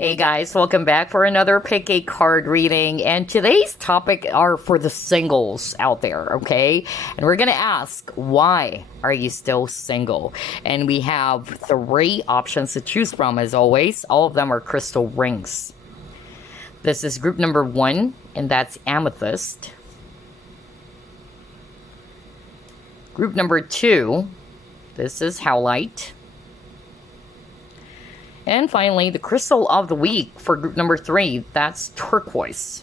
Hey guys, welcome back for another pick a card reading. And today's topic are for the singles out there, okay? And we're gonna ask, why are you still single? And we have three options to choose from, as always. All of them are crystal rings. This is group number 1, and that's Amethyst. Group number 2, this is Howlite. And finally, the crystal of the week for group number 3, that's Turquoise.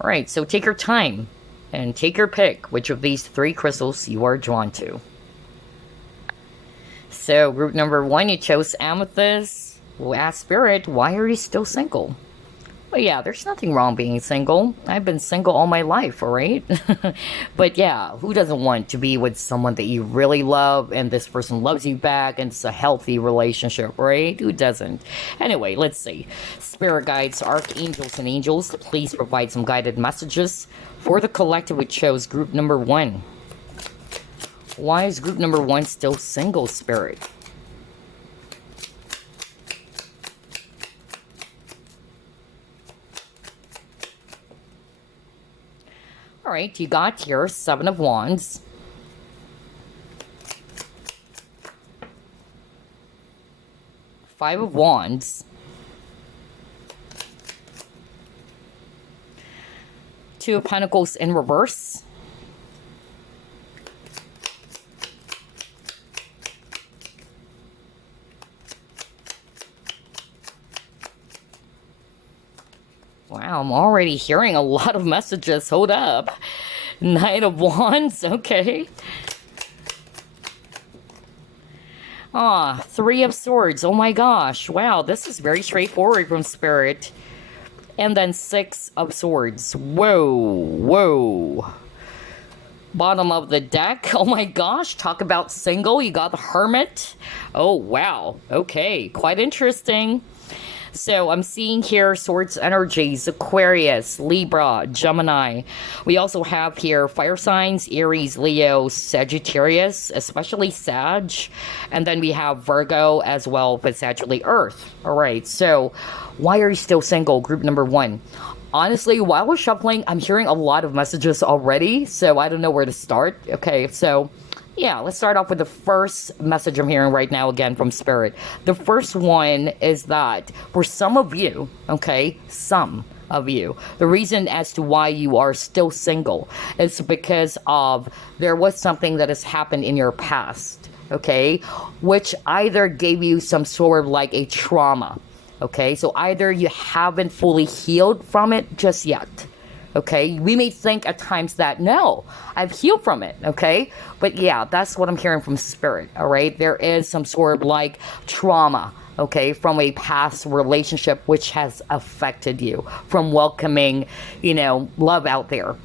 All right, so take your time and take your pick which of these 3 crystals you are drawn to. So group number 1, you chose Amethyst. We'll ask Spirit, why are you still single? Well, yeah, there's nothing wrong being single. I've been single all my life, all right? But yeah, who doesn't want to be with someone that you really love and this person loves you back and it's a healthy relationship, right? Who doesn't? Anyway, let's see. Spirit guides, archangels, and angels, please provide some guided messages for the collective who chose group number 1. Why is group number 1 still single, Spirit? All right, you got here 7 of Wands. Five of Wands. Two of Pentacles in reverse. Wow, I'm already hearing a lot of messages. Hold up. Knight of Wands, okay. Ah, 3 of Swords. Oh my gosh. Wow, this is very straightforward from Spirit. And then 6 of Swords. Whoa, whoa. Bottom of the deck. Oh my gosh, talk about single. You got the Hermit. Oh, wow. Okay, quite interesting. So I'm seeing here Swords energies, Aquarius, Libra, Gemini. We also have here fire signs, Aries, Leo, Sagittarius, especially Sag. And then we have Virgo as well, but Sagittarius Earth. All right, so why are you still single? Group number 1. Honestly, while we're shuffling, I'm hearing a lot of messages already, so I don't know where to start. Okay, so yeah, let's start off with the first message I'm hearing right now again from Spirit. The first one is that for some of you, okay, some of you, the reason as to why you are still single is because of there was something that has happened in your past, okay, which either gave you some sort of like a trauma, okay, so either you haven't fully healed from it just yet. Okay, we may think at times that, no, I've healed from it, okay? But yeah, that's what I'm hearing from Spirit, all right? There is some sort of like trauma, okay, from a past relationship which has affected you from welcoming, love out there.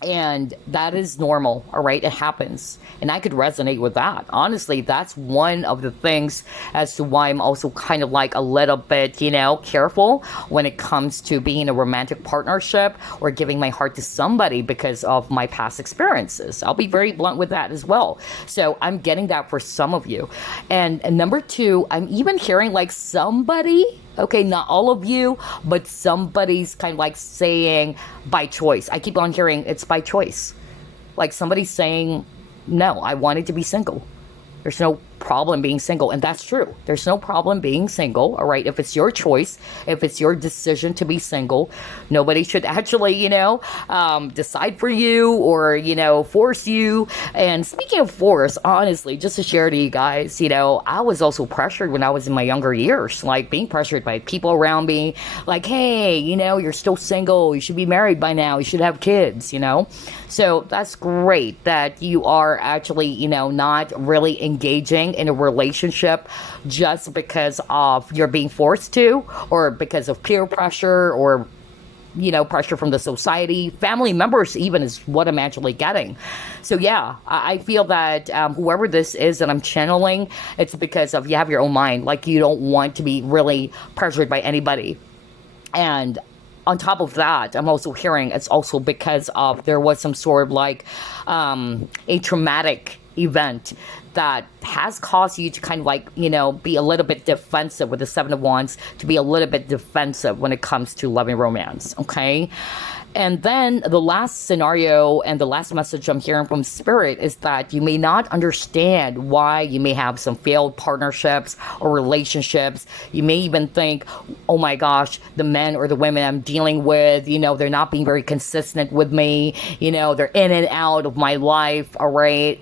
And that is normal, all right? It happens. And I could resonate with that. Honestly, that's one of the things as to why I'm also kind of like a little bit, careful when it comes to being in a romantic partnership or giving my heart to somebody because of my past experiences. I'll be very blunt with that as well. So I'm getting that for some of you. And number 2, I'm even hearing like somebody, okay, not all of you, but somebody's kind of like saying by choice. I keep on hearing it's by choice. Like somebody's saying, no, I wanted to be single. There's no problem being single. And that's true. There's no problem being single. All right. If it's your choice, if it's your decision to be single, nobody should actually, decide for you or, force you. And speaking of force, honestly, just to share to you guys, I was also pressured when I was in my younger years, like being pressured by people around me, like, hey, you're still single. You should be married by now. You should have kids, So that's great that you are actually, not really engaging in a relationship just because of you're being forced to, or because of peer pressure, or pressure from the society, family members even is what I'm actually getting. So yeah, I feel that whoever this is that I'm channeling, it's because of you have your own mind, like you don't want to be really pressured by anybody. And on top of that, I'm also hearing it's also because of there was some sort of like a traumatic event that has caused you to kind of like, be a little bit defensive with the Seven of Wands, to be a little bit defensive when it comes to love and romance, okay? And then the last scenario and the last message I'm hearing from Spirit is that you may not understand why you may have some failed partnerships or relationships. You may even think, oh my gosh, the men or the women I'm dealing with, they're not being very consistent with me. They're in and out of my life, all right?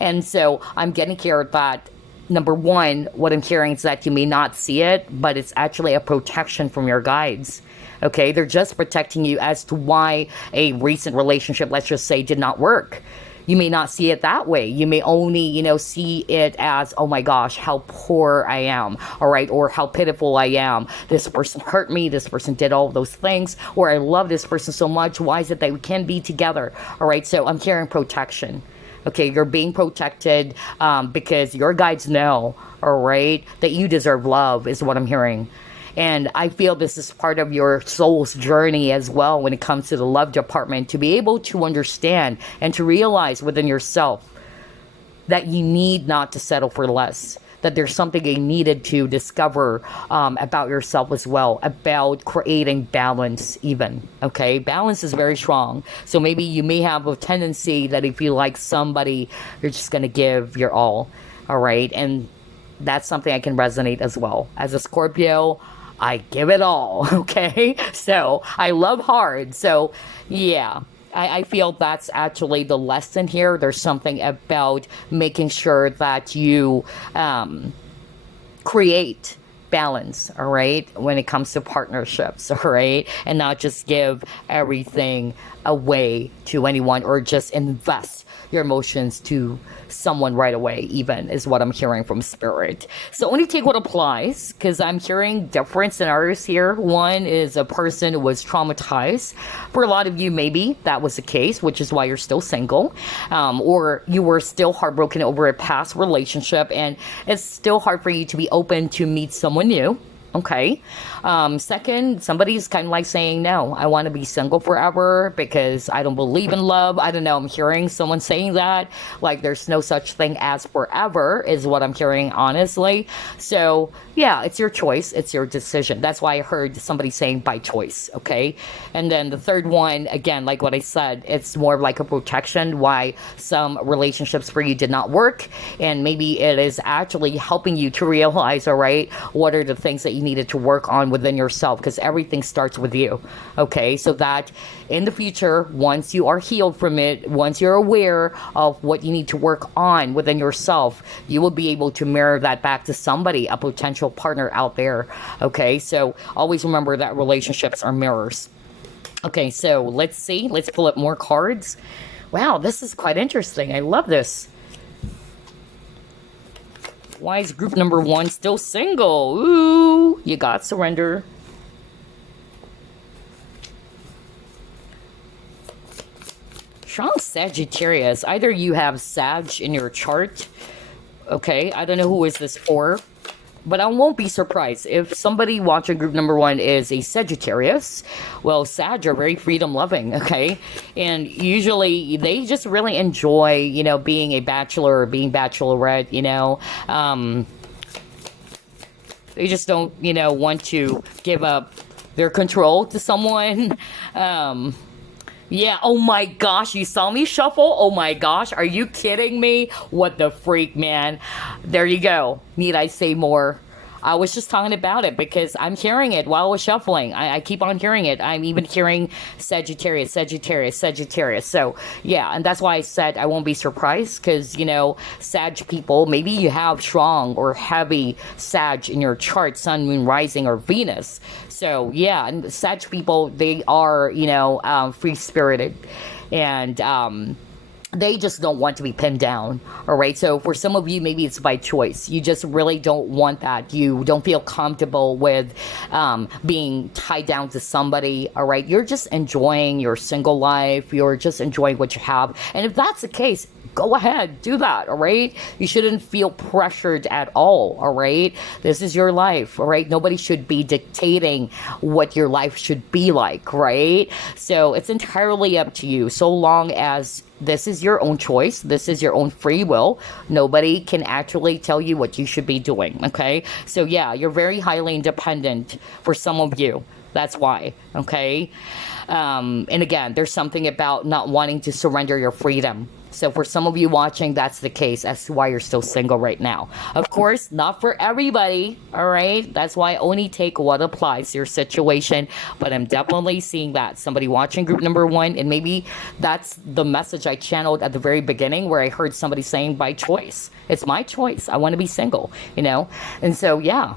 And so I'm getting here that number one, what I'm hearing is that you may not see it, but it's actually a protection from your guides. Okay, they're just protecting you as to why a recent relationship, let's just say, did not work. You may not see it that way. You may only, see it as, oh my gosh, how poor I am, all right, or how pitiful I am. This person hurt me. This person did all of those things, or I love this person so much. Why is it that we can't be together? All right, so I'm hearing protection. Okay, you're being protected because your guides know, all right, that you deserve love is what I'm hearing. And I feel this is part of your soul's journey as well when it comes to the love department, to be able to understand and to realize within yourself that you need not to settle for less, that there's something you needed to discover about yourself as well, about creating balance even, okay? Balance is very strong. So maybe you may have a tendency that if you like somebody, you're just going to give your all right? And that's something I can resonate as well. As a Scorpio, I give it all, okay? So I love hard. So yeah, I feel that's actually the lesson here. There's something about making sure that you create balance, all right, when it comes to partnerships, all right, and not just give everything away to anyone or just invest your emotions to someone right away, even, is what I'm hearing from Spirit. So only take what applies, because I'm hearing different scenarios here. One is a person who was traumatized. For a lot of you, maybe that was the case, which is why you're still single, or you were still heartbroken over a past relationship, and it's still hard for you to be open to meet someone new. Okay. Second, somebody's kind of like saying, no, I want to be single forever because I don't believe in love. I don't know. I'm hearing someone saying that, like there's no such thing as forever is what I'm hearing, honestly. So yeah, it's your choice. It's your decision. That's why I heard somebody saying by choice. Okay. And then the third one, again, like what I said, it's more like a protection, why some relationships for you did not work. And maybe it is actually helping you to realize, all right, what are the things that you needed to work on within yourself, because everything starts with you. Okay, so that in the future, once you are healed from it, once you're aware of what you need to work on within yourself, you will be able to mirror that back to somebody, a potential partner out there. Okay, so always remember that relationships are mirrors. Okay, so let's see, let's pull up more cards. Wow, this is quite interesting. I love this. Why is group number 1 still single? Ooh, you got surrender. Strong Sagittarius. Either you have Sag in your chart. Okay, I don't know who is this for, but I won't be surprised if somebody watching group number 1 is a Sagittarius. Well, Sag are very freedom loving, okay? And usually they just really enjoy, you know, being a bachelor or being bachelorette, you know. They just don't, you know, want to give up their control to someone. Yeah, oh my gosh, you saw me shuffle? Oh my gosh, are you kidding me? What the freak, man? There you go. Need I say more? I was just talking about it because I'm hearing it while I was shuffling. I keep on hearing it. I'm even hearing Sagittarius, Sagittarius, Sagittarius. So, yeah, and that's why I said I won't be surprised because, you know, Sag people, maybe you have strong or heavy Sag in your chart, Sun, Moon, Rising, or Venus. So, yeah, and Sag people, they are, you know, free-spirited. And, they just don't want to be pinned down, all right? So for some of you, maybe it's by choice. You just really don't want that. You don't feel comfortable with being tied down to somebody, all right? You're just enjoying your single life. You're just enjoying what you have. And if that's the case, go ahead, do that, all right? You shouldn't feel pressured at all, all right? This is your life, all right? Nobody should be dictating what your life should be like, right? So it's entirely up to you, so long as this is your own choice. This is your own free will. Nobody can actually tell you what you should be doing. Okay. So yeah, you're very highly independent for some of you. That's why. Okay. And again, there's something about not wanting to surrender your freedom. So for some of you watching, that's the case as to why you're still single right now. Of course, not for everybody, all right? That's why I only take what applies to your situation. But I'm definitely seeing that. Somebody watching group number 1, and maybe that's the message I channeled at the very beginning where I heard somebody saying by choice. It's my choice. I want to be single, you know? And so, yeah.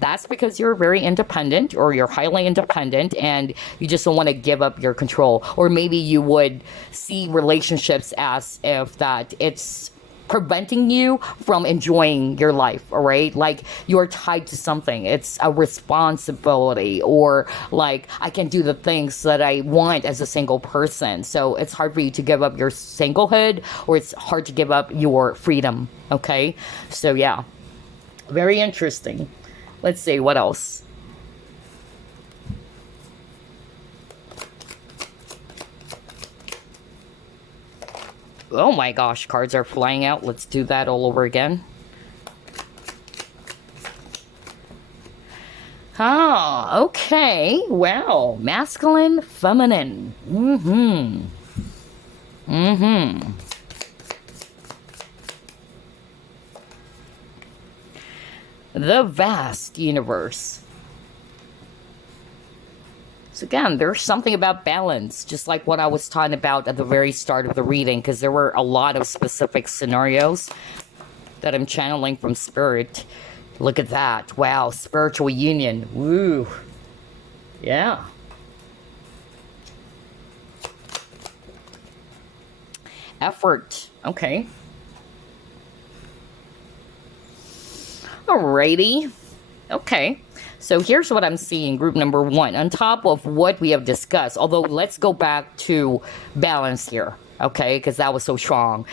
That's because you're very independent, or you're highly independent, and you just don't want to give up your control. Or maybe you would see relationships as if that it's preventing you from enjoying your life, all right? Like you're tied to something. It's a responsibility, or like I can do the things that I want as a single person. So it's hard for you to give up your singlehood, or it's hard to give up your freedom, okay? So yeah, very interesting. Let's see, what else? Oh my gosh, cards are flying out. Let's do that all over again. Oh, okay. Wow. Masculine, feminine. The vast universe. So again, there's something about balance, just like what I was talking about at the very start of the reading, because there were a lot of specific scenarios that I'm channeling from Spirit. Look at that. Wow, spiritual union. Woo. Yeah. Effort. Okay. Alrighty. Okay. So here's what I'm seeing, group number 1. On top of what we have discussed, although let's go back to balance here, okay? Because that was so strong.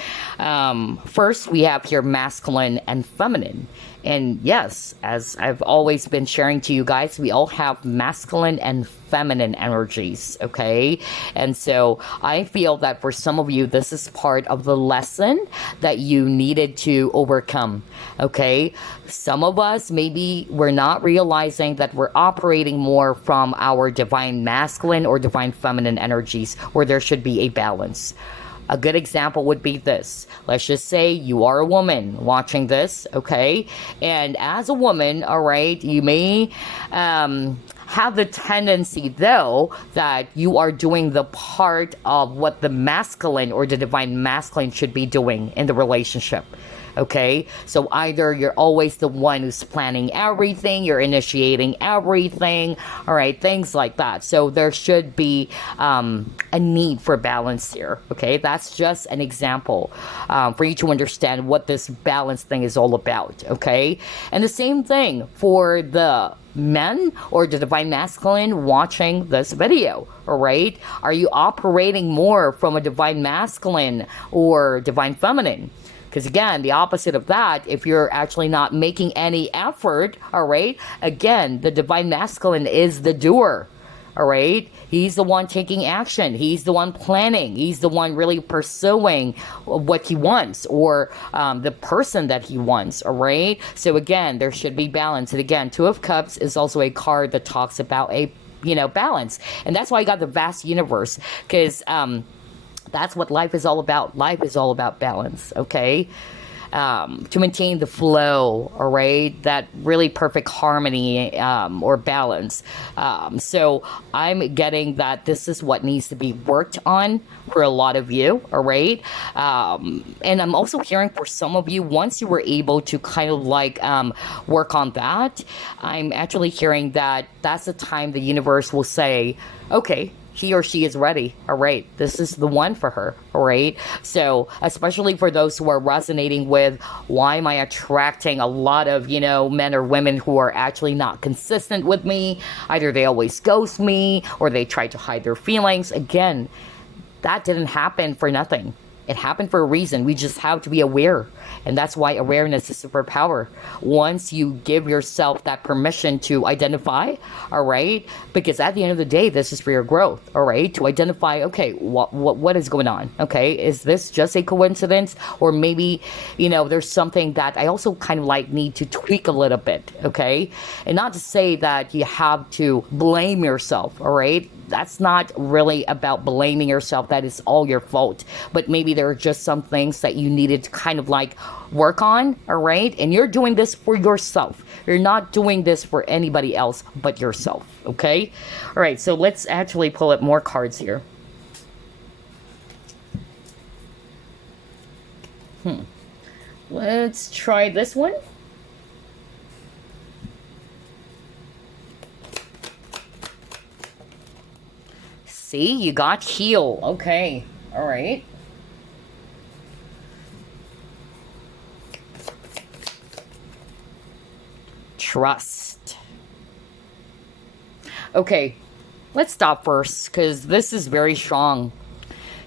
First, we have here masculine and feminine. And yes, as I've always been sharing to you guys, we all have masculine and feminine energies, okay? And so I feel that for some of you, this is part of the lesson that you needed to overcome, okay? Some of us, maybe we're not realizing that we're operating more from our divine masculine or divine feminine energies, where there should be a balance. A good example would be this. Let's just say you are a woman watching this, okay? And as a woman, all right, you may have the tendency, though, that you are doing the part of what the masculine or the divine masculine should be doing in the relationship. Okay, so either you're always the one who's planning everything, you're initiating everything, all right, things like that. So there should be a need for balance here. Okay, that's just an example for you to understand what this balance thing is all about. Okay, and the same thing for the men or the divine masculine watching this video, all right? Are you operating more from a divine masculine or divine feminine? Because again, the opposite of that, if you're actually not making any effort, all right, again, the divine masculine is the doer, all right? He's the one taking action. He's the one planning. He's the one really pursuing what he wants, or the person that he wants, all right? So again, there should be balance. And again, Two of Cups is also a card that talks about a, balance. And that's why I got the vast universe, because that's what life is all about. Life is all about balance, okay? To maintain the flow, all right? That really perfect harmony or balance. So I'm getting that this is what needs to be worked on for a lot of you, all right? And I'm also hearing for some of you, once you were able to kind of like work on that, I'm actually hearing that that's the time the universe will say, okay, he or she is ready. All right, this is the one for her. All right, so especially for those who are resonating with, why am I attracting a lot of men or women who are actually not consistent with me? Either they always ghost me, or they try to hide their feelings. Again, that didn't happen for nothing. It happened for a reason. We just have to be aware. And that's why awareness is superpower. Once you give yourself that permission to identify, all right, because at the end of the day, this is for your growth, all right, to identify, okay, what is going on? Okay, is this just a coincidence? Or maybe, you know, there's something that I also kind of like need to tweak a little bit, okay? And not to say that you have to blame yourself, all right? That's not really about blaming yourself. That is all your fault. But maybe there are just some things that you needed to kind of like work on, all right? And you're doing this for yourself. You're not doing this for anybody else but yourself, okay? All right, so let's actually pull up more cards here. Let's try this one. See, you got heal. Okay. All right. Trust. Okay. Let's stop first because this is very strong.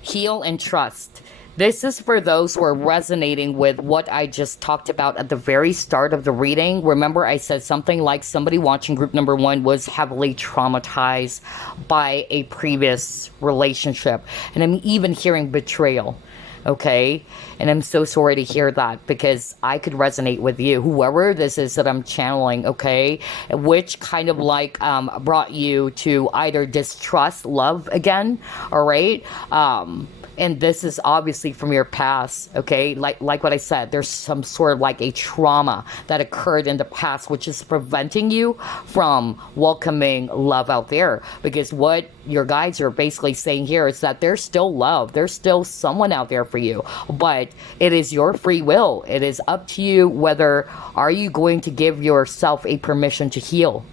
Heal and trust. This is for those who are resonating with what I just talked about at the very start of the reading. Remember, I said something like somebody watching group number 1 was heavily traumatized by a previous relationship. And I'm even hearing betrayal. Okay? And I'm so sorry to hear that because I could resonate with you, whoever this is that I'm channeling, okay? Which kind of like brought you to either distrust love again, all right? And this is obviously from your past, okay? Like what I said, there's some sort of like a trauma that occurred in the past, which is preventing you from welcoming love out there. Because what your guides are basically saying here is that there's still love. There's still someone out there for you. But it is your free will. It is up to you whether are you going to give yourself a permission to heal.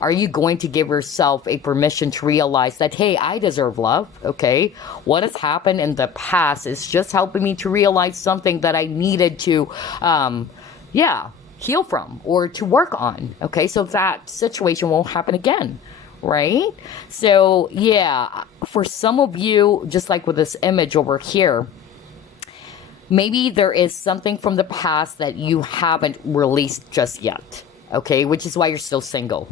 Are you going to give yourself a permission to realize that, hey, I deserve love, okay? What has happened in the past is just helping me to realize something that I needed to, heal from or to work on, okay? So that situation won't happen again, right? So, yeah, for some of you, just like with this image over here, maybe there is something from the past that you haven't released just yet, okay? Which is why you're still single.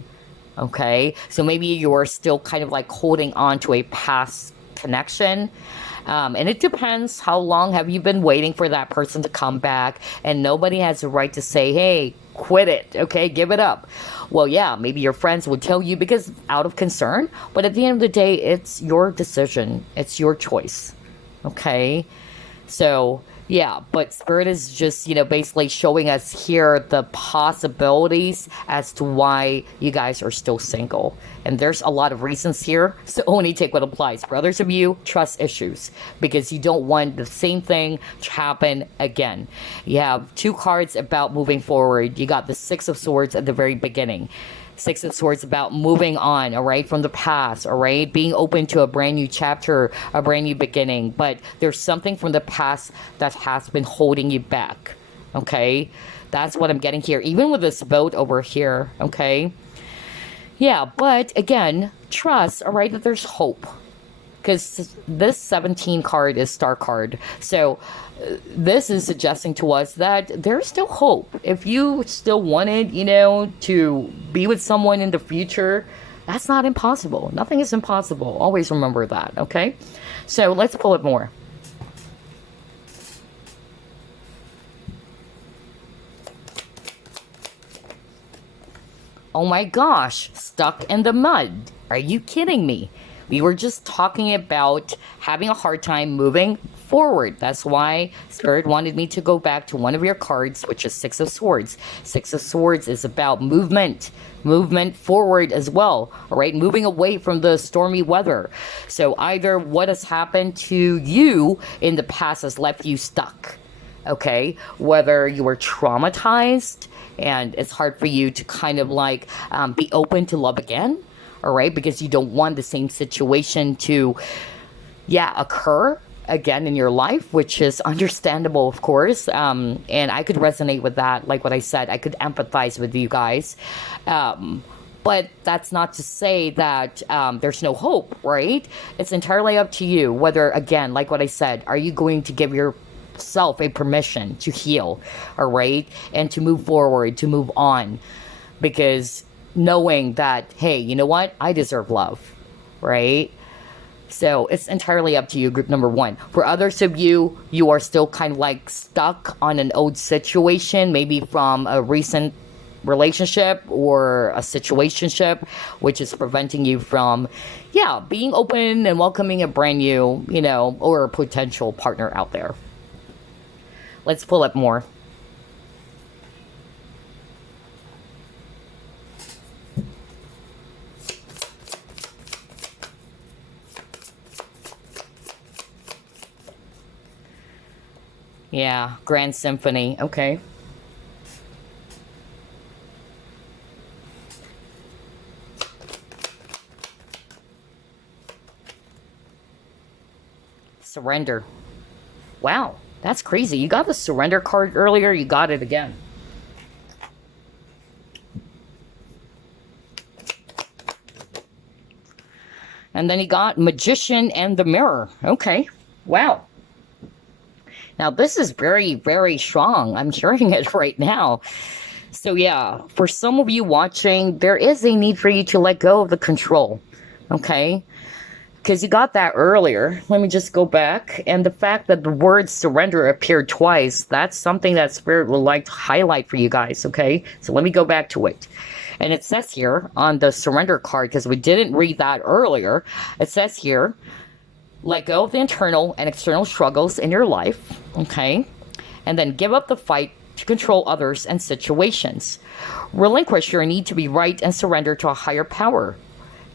Okay, so maybe you're still kind of like holding on to a past connection. And it depends how long have you been waiting for that person to come back, and nobody has the right to say, hey, quit it, okay, give it up. Well, yeah, maybe your friends would tell you because out of concern, but at the end of the day, it's your decision. It's your choice, okay? So, yeah, but Spirit is just, you know, basically showing us here the possibilities as to why you guys are still single. And there's a lot of reasons here, so only take what applies. For others of you, trust issues, because you don't want the same thing to happen again. You have 2 cards about moving forward. You got the 6 of Swords at the very beginning. 6 of Swords about moving on, all right, from the past, all right, being open to a brand new chapter, a brand new beginning. But there's something from the past that has been holding you back, okay? That's what I'm getting here, even with this boat over here, okay? Yeah, but again, trust, all right, that there's hope. Because this 17 card is Star card. So this is suggesting to us that there's still hope. If you still wanted, you know, to be with someone in the future, that's not impossible. Nothing is impossible. Always remember that, okay? So let's pull it more. Oh my gosh, stuck in the mud. Are you kidding me? We were just talking about having a hard time moving forward. That's why Spirit wanted me to go back to one of your cards, which is 6 of Swords. 6 of Swords is about movement forward as well, all right? Moving away from the stormy weather. So either what has happened to you in the past has left you stuck, okay? Whether you were traumatized and it's hard for you to kind of like be open to love again, all right, because you don't want the same situation to, occur again in your life, which is understandable, of course. And I could resonate with that. Like what I said, I could empathize with you guys. But that's not to say that there's no hope, right? It's entirely up to you whether, again, like what I said, are you going to give yourself a permission to heal, all right? And to move forward, to move on. Because knowing that, hey, you know what? I deserve love, right? So it's entirely up to you, group number one. For others of you, you are still kind of like stuck on an old situation, maybe from a recent relationship or a situationship, which is preventing you from, yeah, being open and welcoming a brand new, you know, or a potential partner out there. Let's pull up more. Yeah, Grand Symphony. Okay. Surrender. Wow, that's crazy. You got the surrender card earlier, you got it again. And then you got Magician and the Mirror. Okay. Wow. Now, this is very, very strong. I'm hearing it right now. So, yeah, for some of you watching, there is a need for you to let go of the control. Okay? Because you got that earlier. Let me just go back. And the fact that the word surrender appeared twice, that's something that Spirit would like to highlight for you guys. Okay? So, let me go back to it. And it says here on the surrender card, because we didn't read that earlier, it says here, let go of the internal and external struggles in your life, okay? And then give up the fight to control others and situations. Relinquish your need to be right and surrender to a higher power.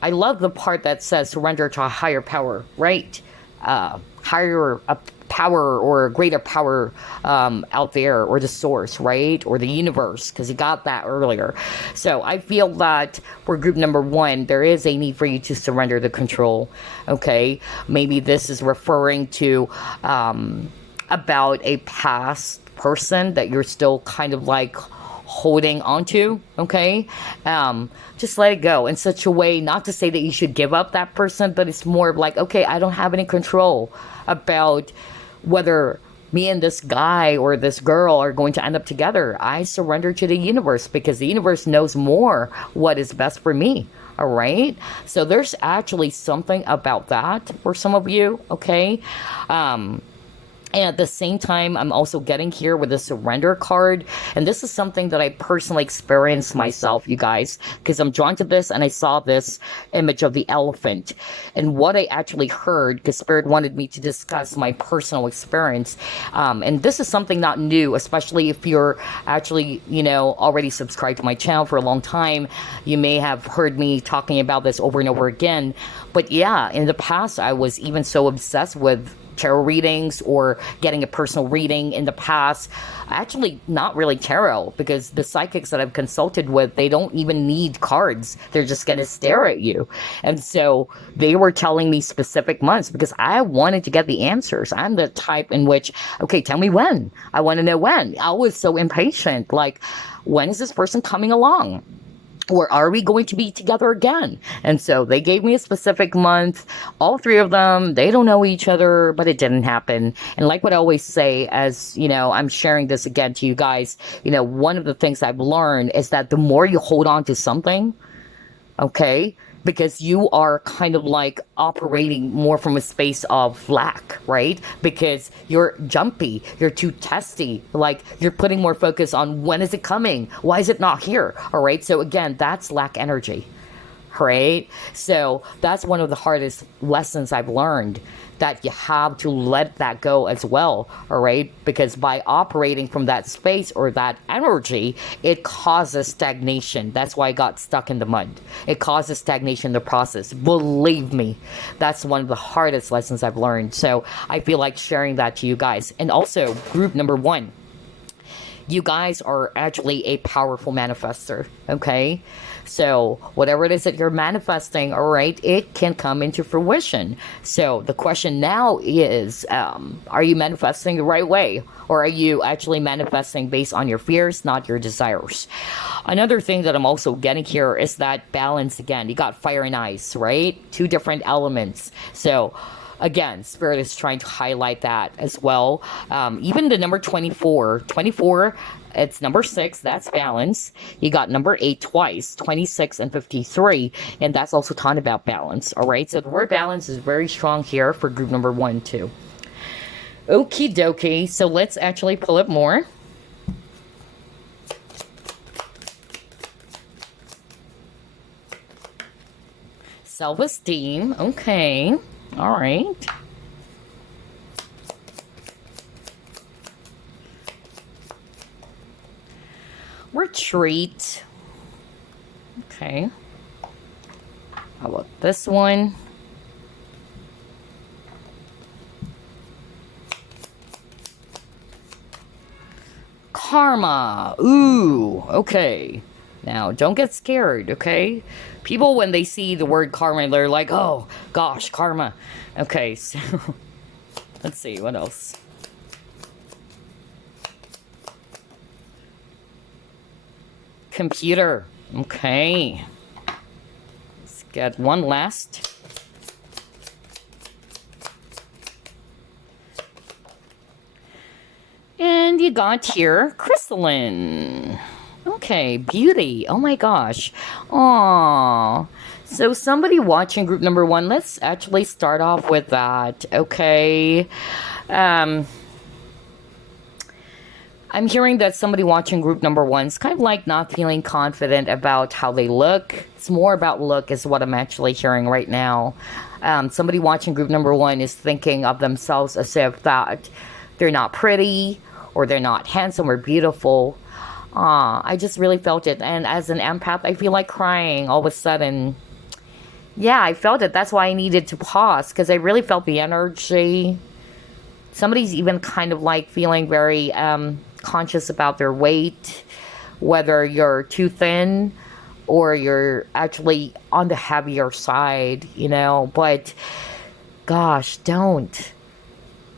I love the part that says surrender to a higher power, right? Higher power or greater power out there, or the source, right? Or the universe, because you got that earlier. So I feel that for group number one, there is a need for you to surrender the control, okay? Maybe this is referring to about a past person that you're still kind of like holding onto, okay? Just let it go in such a way, not to say that you should give up that person, but it's more of like, okay, I don't have any control about whether me and this guy or this girl are going to end up together. I surrender to the universe, because the universe knows more what is best for me. All right. So there's actually something about that for some of you. Okay. And at the same time, I'm also getting here with a surrender card. And this is something that I personally experienced myself, you guys, because I'm drawn to this and I saw this image of the elephant. And what I actually heard, because Spirit wanted me to discuss my personal experience. And this is something not new, especially if you're actually, you know, already subscribed to my channel for a long time. You may have heard me talking about this over and over again. But yeah, in the past, I was even so obsessed with tarot readings or getting a personal reading in the past. Actually, not really tarot, because the psychics that I've consulted with, they don't even need cards. They're just going to stare at you. And so they were telling me specific months, because I wanted to get the answers. I'm the type in which, okay, tell me when. I want to know when. I was so impatient. Like, when is this person coming along? Or are we going to be together again? And so they gave me a specific month. All three of them, they don't know each other, but it didn't happen. And like what I always say, as you know, I'm sharing this again to you guys, you know, one of the things I've learned is that the more you hold on to something, okay, because you are kind of like operating more from a space of lack, right? Because you're jumpy, you're too testy, like you're putting more focus on when is it coming? Why is it not here? All right. So again, that's lack energy, right? So that's one of the hardest lessons I've learned, that you have to let that go as well, all right? Because by operating from that space or that energy, it causes stagnation. That's why I got stuck in the mud. It causes stagnation in the process. Believe me, that's one of the hardest lessons I've learned. So I feel like sharing that to you guys. And also, group number one, You guys are actually a powerful manifester, okay? So whatever it is that you're manifesting, all right, it can come into fruition. So the question now is, are you manifesting the right way? Or are you actually manifesting based on your fears, not your desires? Another thing that I'm also getting here is that balance again. You got fire and ice, right? Two different elements. So again, Spirit is trying to highlight that as well. Even the number 24, it's number 6, that's balance. You got number 8 twice, 26 and 53, and that's also talking about balance, all right? So the word balance is very strong here for group number 1, too. Okie dokie, so let's actually pull up more. Self-esteem, okay. All right. Retreat. Okay. How about this one? Karma. Ooh, okay. Now, don't get scared, okay? People, when they see the word karma, they're like, oh, gosh, karma. Okay, so let's see, what else? Computer. Okay. Let's get one last. And you got here, crystalline. Okay, beauty. Oh my gosh. Aww. So somebody watching group number 1, let's actually start off with that, okay? I'm hearing that somebody watching group number 1 is kind of like not feeling confident about how they look. It's more about look is what I'm actually hearing right now. Somebody watching group number 1 is thinking of themselves as if that they're not pretty or they're not handsome or beautiful. I just really felt it. And as an empath, I feel like crying all of a sudden. Yeah, I felt it. That's why I needed to pause, because I really felt the energy. Somebody's even kind of like feeling very conscious about their weight, whether you're too thin or you're actually on the heavier side, you know. But gosh, don't.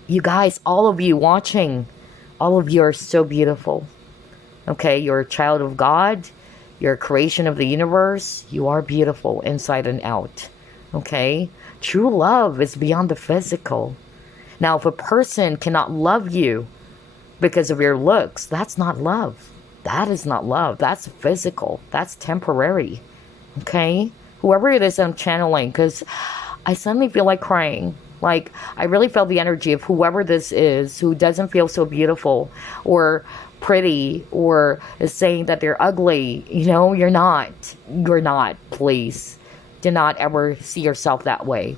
You guys, all of you watching, all of you are so beautiful. Okay, you're a child of God. You're a creation of the universe. You are beautiful inside and out. Okay? True love is beyond the physical. Now, if a person cannot love you because of your looks, that's not love. That is not love. That's physical. That's temporary. Okay? Whoever it is I'm channeling, because I suddenly feel like crying. Like, I really felt the energy of whoever this is who doesn't feel so beautiful or pretty or is saying that they're ugly. You know, you're not. You're not. Please do not ever see yourself that way.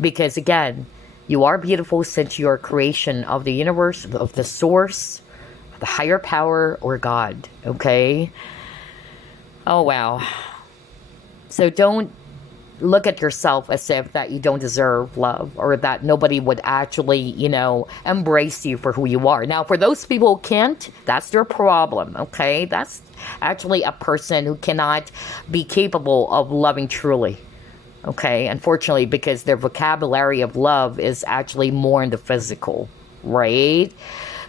Because again, you are beautiful since you're a creation of the universe, of the source, the higher power, or God. Okay? Oh, wow. So don't look at yourself as if that you don't deserve love or that nobody would actually, you know, embrace you for who you are. Now, for those people who can't, that's their problem, okay? That's actually a person who cannot be capable of loving truly, okay? Unfortunately, because their vocabulary of love is actually more in the physical, right?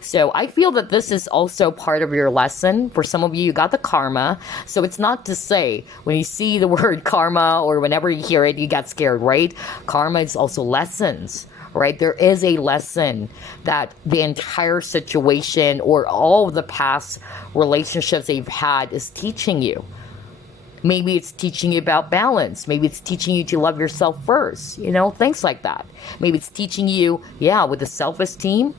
So I feel that this is also part of your lesson. For some of you, you got the karma. So it's not to say when you see the word karma or whenever you hear it, you get scared, right? Karma is also lessons, right? There is a lesson that the entire situation or all of the past relationships that you've had is teaching you. Maybe it's teaching you about balance. Maybe it's teaching you to love yourself first, you know, things like that. Maybe it's teaching you, yeah, with the self-esteem,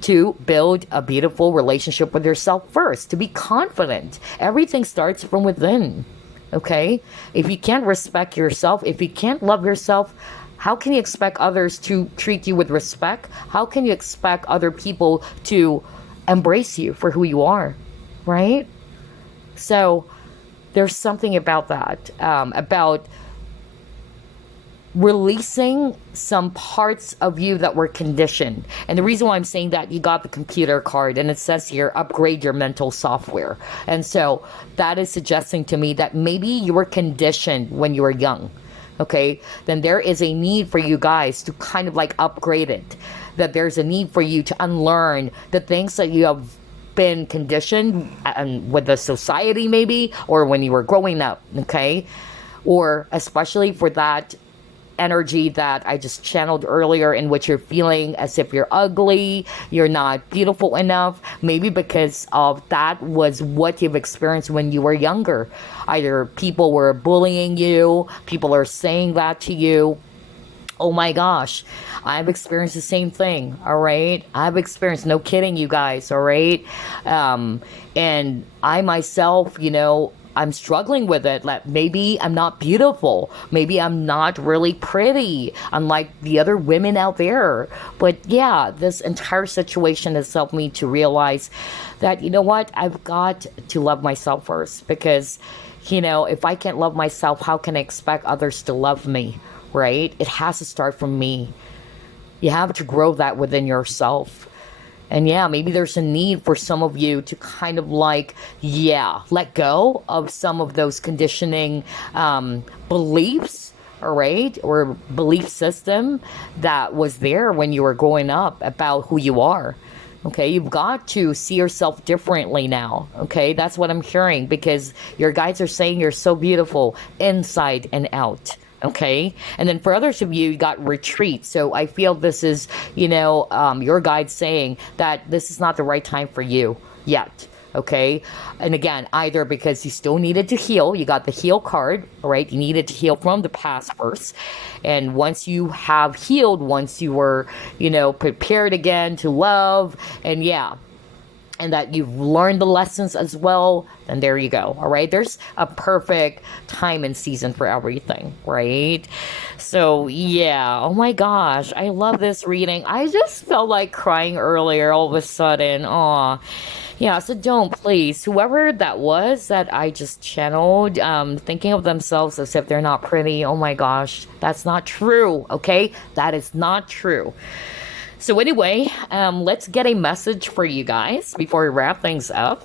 to build a beautiful relationship with yourself first, to be confident. Everything starts from within, okay? If you can't respect yourself, if you can't love yourself, how can you expect others to treat you with respect? How can you expect other people to embrace you for who you are, right? So there's something about that, about releasing some parts of you that were conditioned. And the reason why I'm saying that, you got the computer card and it says here, upgrade your mental software. And so that is suggesting to me that maybe you were conditioned when you were young. Okay, then there is a need for you guys to kind of like upgrade it. That there's a need for you to unlearn the things that you have been conditioned with the society, maybe, or when you were growing up. Okay, or especially for that energy that I just channeled earlier, in which you're feeling as if you're ugly, you're not beautiful enough, maybe because of that was what you've experienced when you were younger. Either people were bullying you, people are saying that to you. Oh my gosh, I've experienced the same thing, all right? I've experienced, no kidding, you guys, all right? And I myself, I'm struggling with it. Like, maybe I'm not beautiful. Maybe I'm not really pretty, unlike the other women out there. But yeah, this entire situation has helped me to realize that, you know what? I've got to love myself first. Because, if I can't love myself, how can I expect others to love me, right? It has to start from me. You have to grow that within yourself. And yeah, maybe there's a need for some of you to kind of like, let go of some of those conditioning beliefs, all right, or belief system that was there when you were growing up about who you are. Okay, you've got to see yourself differently now. Okay, that's what I'm hearing, because your guides are saying you're so beautiful inside and out. Okay, and then for others of you, you got retreat. So I feel this is, your guide saying that this is not the right time for you yet. Okay, and again, either because you still needed to heal, you got the heal card, right? You needed to heal from the past first, and once you have healed, once you were, prepared again to love, and and that you've learned the lessons as well, then there you go. All right, there's a perfect time and season for everything, right? So oh my gosh, I love this reading. I just felt like crying earlier all of a sudden. Aw. Yeah, so don't, please, whoever that was that I just channeled, thinking of themselves as if they're not pretty, oh my gosh, that's not true. Okay, that is not true. So anyway, let's get a message for you guys before we wrap things up.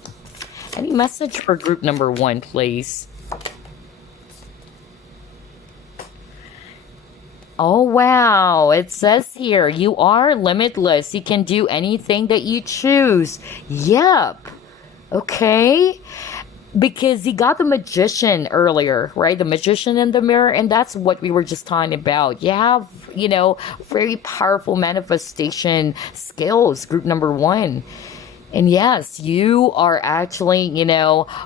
Any message for group number 1, please? Oh, wow. It says here, you are limitless. You can do anything that you choose. Yep. Okay. Because you got the magician earlier, right? The magician in the mirror. And that's what we were just talking about. You have, very powerful manifestation skills, group number 1. And yes, you are actually,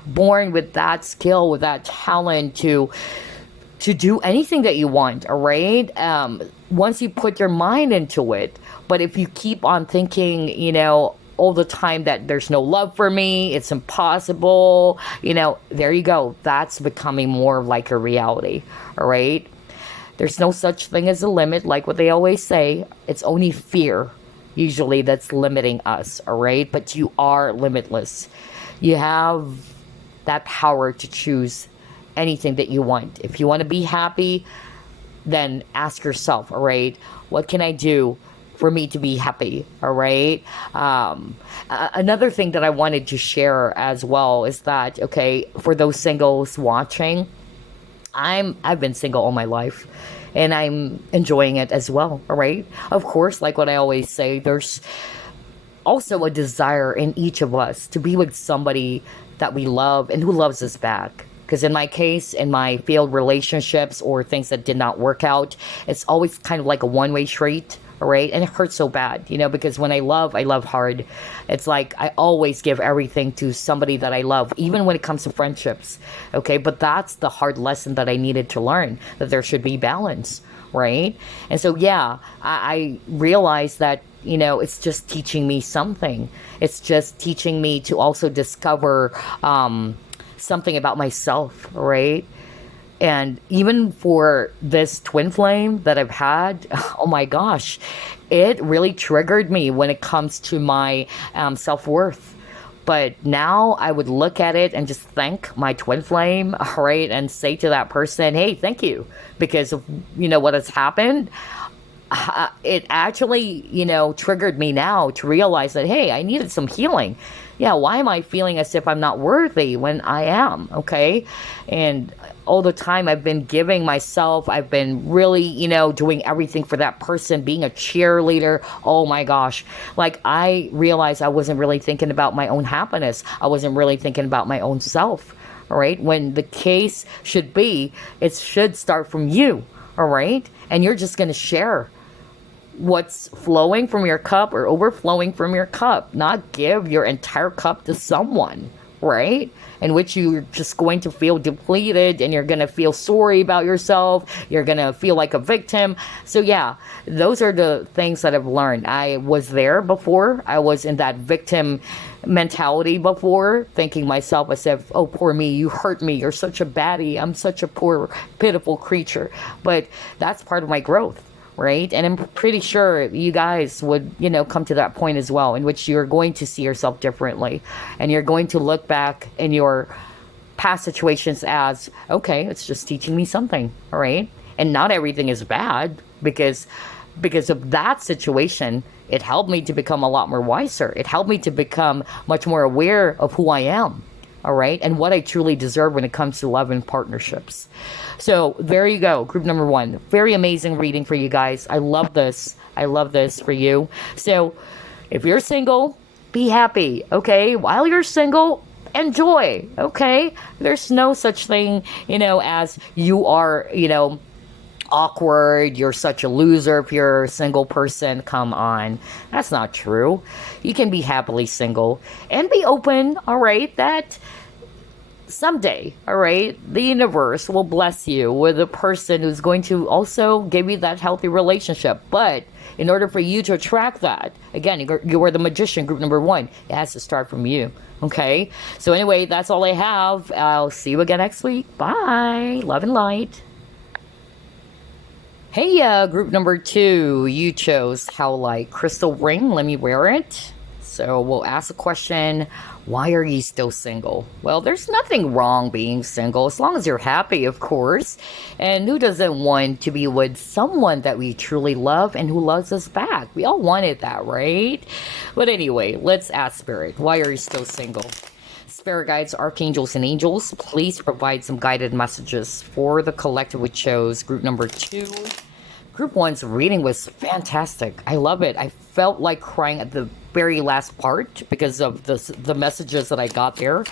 born with that skill, with that talent to do anything that you want, all right? Once you put your mind into it. But if you keep on thinking, all the time that there's no love for me, it's impossible, there you go. That's becoming more like a reality, all right? There's no such thing as a limit, like what they always say. It's only fear, usually, that's limiting us, all right? But you are limitless. You have that power to choose anything that you want. If you want to be happy, then ask yourself, all right, what can I do for me to be happy, all right? Another thing that I wanted to share as well is that, okay, for those singles watching, I've been single all my life, and I'm enjoying it as well, all right? Of course, like what I always say, there's also a desire in each of us to be with somebody that we love and who loves us back. Because in my case, in my failed relationships or things that did not work out, it's always kind of like a one-way street, all right? And it hurts so bad, because when I love hard. It's like I always give everything to somebody that I love, even when it comes to friendships, okay? But that's the hard lesson that I needed to learn, that there should be balance, right? And so, I realized that, it's just teaching me something. It's just teaching me to also discover something about myself, right? And even for this twin flame that I've had, oh my gosh, it really triggered me when it comes to my self-worth. But now I would look at it and just thank my twin flame, all right, and say to that person, hey, thank you, because of, what has happened. It actually, triggered me now to realize that, hey, I needed some healing. Yeah, why am I feeling as if I'm not worthy when I am, okay? And all the time I've been giving myself, I've been really, doing everything for that person, being a cheerleader. Oh my gosh. Like, I realized I wasn't really thinking about my own happiness. I wasn't really thinking about my own self, all right? When the case should be, it should start from you, all right? And you're just going to share what's flowing from your cup or overflowing from your cup, not give your entire cup to someone, right? In which you're just going to feel depleted and you're going to feel sorry about yourself. You're going to feel like a victim. So yeah, those are the things that I've learned. I was there before. I was in that victim mentality before, thinking myself as if, oh, poor me, you hurt me. You're such a baddie. I'm such a poor, pitiful creature. But that's part of my growth. Right? And I'm pretty sure you guys would, come to that point as well, in which you're going to see yourself differently. And you're going to look back in your past situations as, okay, it's just teaching me something, all right? And not everything is bad, because of that situation, it helped me to become a lot more wiser. It helped me to become much more aware of who I am, all right? And what I truly deserve when it comes to love and partnerships. So there you go, group number 1. Very amazing reading for you guys. I love this. I love this for you. So if you're single, be happy, okay? While you're single, enjoy, okay? There's no such thing, as you are, awkward, you're such a loser if you're a single person. Come on. That's not true. You can be happily single and be open, all right, that someday, all right, the universe will bless you with a person who's going to also give you that healthy relationship. But in order for you to attract that, again, you are the magician, group number 1. It has to start from you, okay? So anyway, that's all I have. I'll see you again next week. Bye. Love and light. Hey, group number 2, you chose Howlite crystal ring. Let me wear it. So we'll ask the question, why are you still single? Well, there's nothing wrong being single, as long as you're happy, of course. And who doesn't want to be with someone that we truly love and who loves us back? We all wanted that, right? But anyway, let's ask Spirit, why are you still single? Spirit guides, archangels, and angels, please provide some guided messages for the collective we chose, group number 2. Group 1's reading was fantastic. I love it. I felt like crying at the very last part because of the messages that I got there.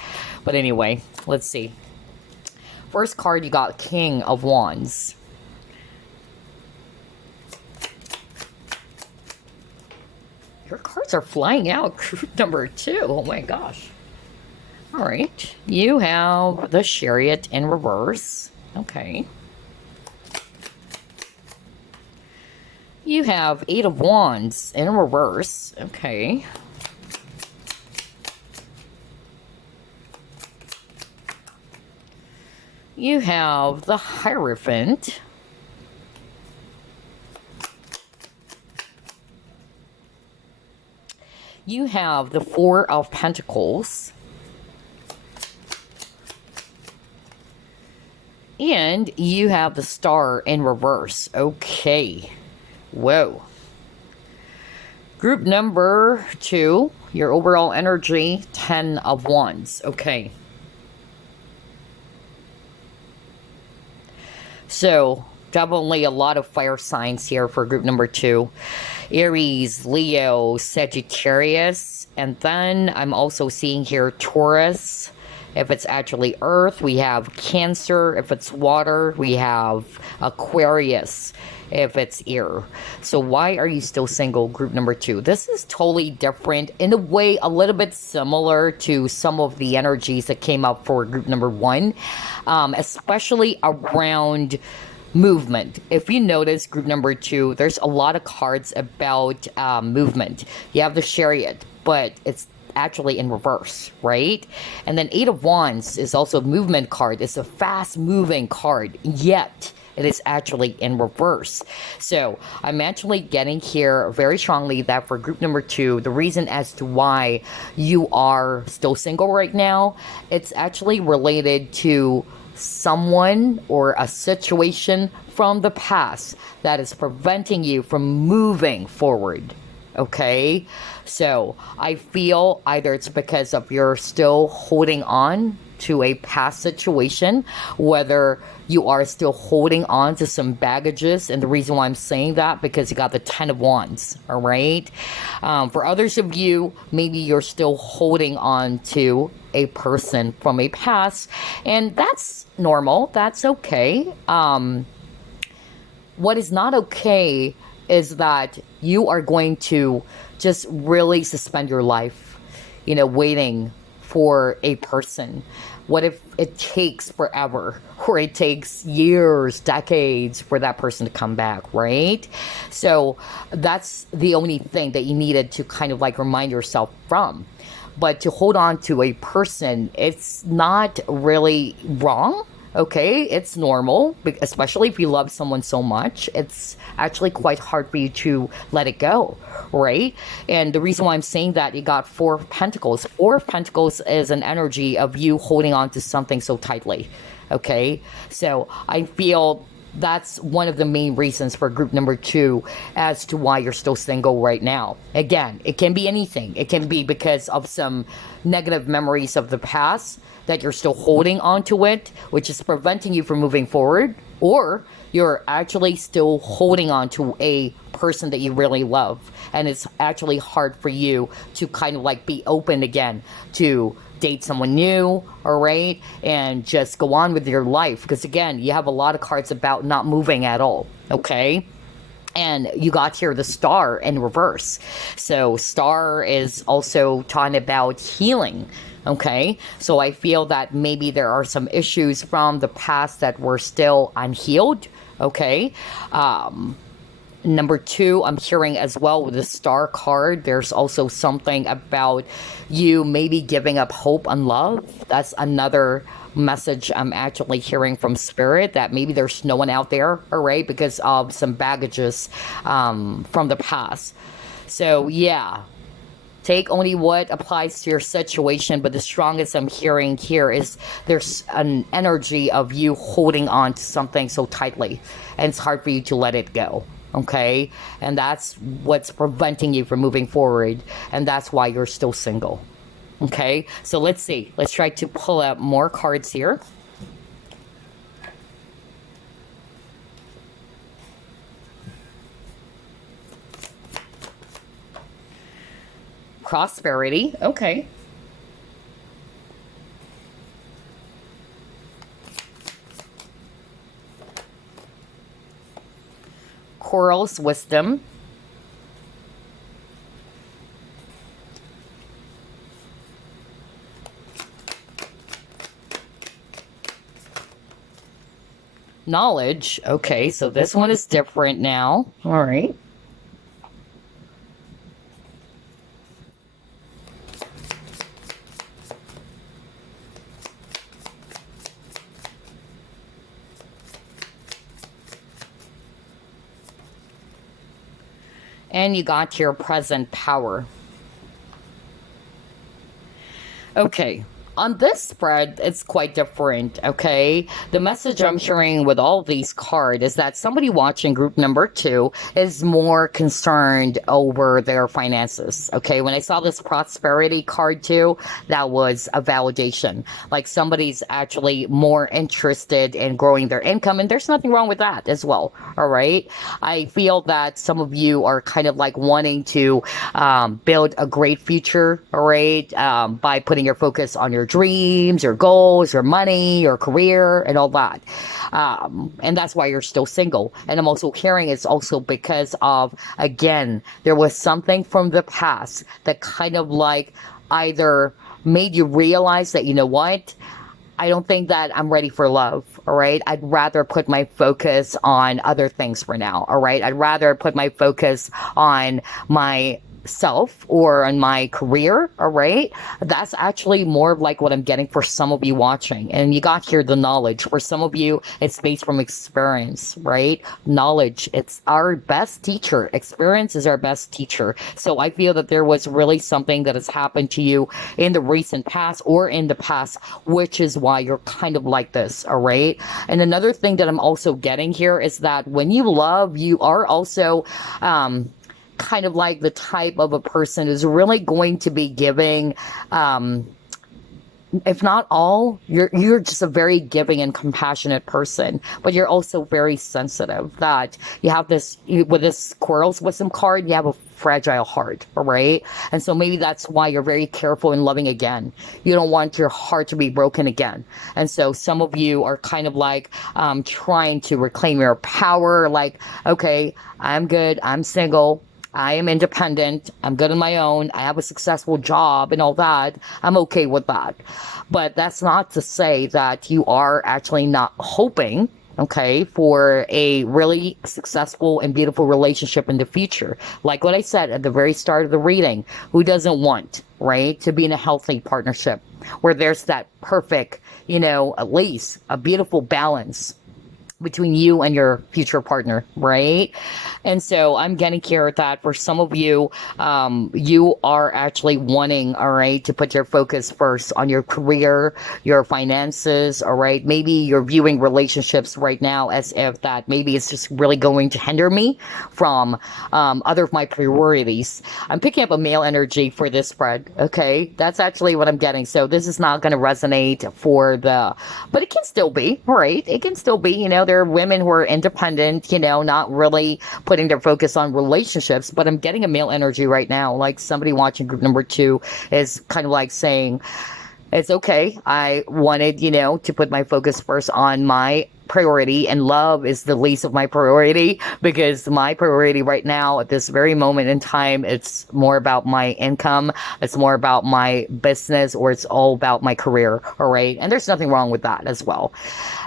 But anyway, let's see. First card, you got King of Wands. Your cards are flying out, group number 2. Oh my gosh. All right. You have the Chariot in reverse. Okay. You have 8 of Wands in reverse. Okay. You have the Hierophant. You have the 4 of Pentacles. And you have the Star in reverse. Okay. Whoa. Group number 2, your overall energy, 10 of Wands. Okay. So, definitely a lot of fire signs here for group number 2. Aries, Leo, Sagittarius. And then I'm also seeing here Taurus. If it's actually Earth, we have Cancer. If it's water, we have Aquarius. If it's air. So why are you still single, group number 2? This is totally different, in a way a little bit similar to some of the energies that came up for group number 1, especially around movement. If you notice, group number 2, there's a lot of cards about movement. You have the Chariot, but it's actually in reverse, right? And then 8 of Wands is also a movement card. It's a fast moving card, yet it is actually in reverse. So I'm actually getting here very strongly that for group number 2, the reason as to why you are still single right now, it's actually related to someone or a situation from the past that is preventing you from moving forward. Okay, so I feel either it's because of you're still holding on to a past situation, whether you are still holding on to some baggages. And the reason why I'm saying that, because you got the 10 of Wands, all right? For others of you, maybe you're still holding on to a person from a past, and that's normal, that's okay. What is not okay is that you are going to just really suspend your life, waiting for a person. What if it takes forever, or it takes years, decades for that person to come back, right? So that's the only thing that you needed to kind of like remind yourself from. But to hold on to a person, it's not really wrong. Okay, it's normal, especially if you love someone so much. It's actually quite hard for you to let it go, right? And the reason why I'm saying that, you got 4 of Pentacles. 4 of Pentacles is an energy of you holding on to something so tightly, okay? So I feel that's one of the main reasons for group number 2 as to why you're still single right now. Again, it can be anything. It can be because of some negative memories of the past that you're still holding on to it, which is preventing you from moving forward, or you're actually still holding on to a person that you really love, and it's actually hard for you to kind of like be open again to date someone new, all right, and just go on with your life, because again, you have a lot of cards about not moving at all, okay? And you got here the Star in reverse. So Star is also talking about healing. Okay, so I feel that maybe there are some issues from the past that were still unhealed. Okay, number 2, I'm hearing as well with the Star card, there's also something about you maybe giving up hope on love. That's another message I'm actually hearing from Spirit, that maybe there's no one out there, all right, because of some baggages from the past. So yeah, take only what applies to your situation, but the strongest I'm hearing here is there's an energy of you holding on to something so tightly, and it's hard for you to let it go, okay? And that's what's preventing you from moving forward, and that's why you're still single, okay? So let's see. Let's try to pull out more cards here. Prosperity, okay. Coral's wisdom. Knowledge, okay, so this one is different now, all right. And you got your present power. Okay, on this spread, it's quite different, okay? The message I'm hearing with all these cards is that somebody watching group number 2 is more concerned over their finances, okay? When I saw this prosperity card too, that was a validation. Like somebody's actually more interested in growing their income, and there's nothing wrong with that as well, all right? I feel that some of you are kind of like wanting to build a great future, all right? By putting your focus on your dreams, your goals, your money, your career, and all that. And that's why you're still single. And I'm also hearing it's also because of, again, there was something from the past that kind of like either made you realize that, you know what, I don't think that I'm ready for love, all right? I'd rather put my focus on other things for now, all right? I'd rather put my focus on my self or on my career, all right? That's actually more of like what I'm getting for some of you watching. And you got here the knowledge. For some of you, it's based from experience, right? Knowledge, it's our best teacher. Experience is our best teacher. So I feel that there was really something that has happened to you in the recent past or in the past, which is why you're kind of like this, all right? And another thing that I'm also getting here is that when you love, you are also kind of like the type of a person who's really going to be giving, if not all, you're just a very giving and compassionate person, but you're also very sensitive. That you have this with this squirrel's wisdom card, you have a fragile heart, all right? And so maybe that's why you're very careful in loving again. You don't want your heart to be broken again. And so some of you are kind of like trying to reclaim your power, like, okay, I'm good, I'm single, I am independent, I'm good on my own, I have a successful job and all that. I'm okay with that. But that's not to say that you are actually not hoping, okay, for a really successful and beautiful relationship in the future. Like what I said at the very start of the reading, who doesn't want, right, to be in a healthy partnership where there's that perfect, at least a beautiful balance between you and your future partner, right? And so I'm getting here at that for some of you, you are actually wanting, all right, to put your focus first on your career, your finances, all right? Maybe you're viewing relationships right now as if that maybe it's just really going to hinder me from other of my priorities. I'm picking up a male energy for this spread, okay? That's actually what I'm getting. So this is not going to resonate but it can still be, right? It can still be, there are women who are independent, not really putting their focus on relationships, but I'm getting a male energy right now. Like somebody watching group number 2 is kind of like saying, it's okay. I wanted, to put my focus first on my priority, and love is the least of my priority, because my priority right now at this very moment in time, it's more about my income, it's more about my business, or it's all about my career, all right? And there's nothing wrong with that as well.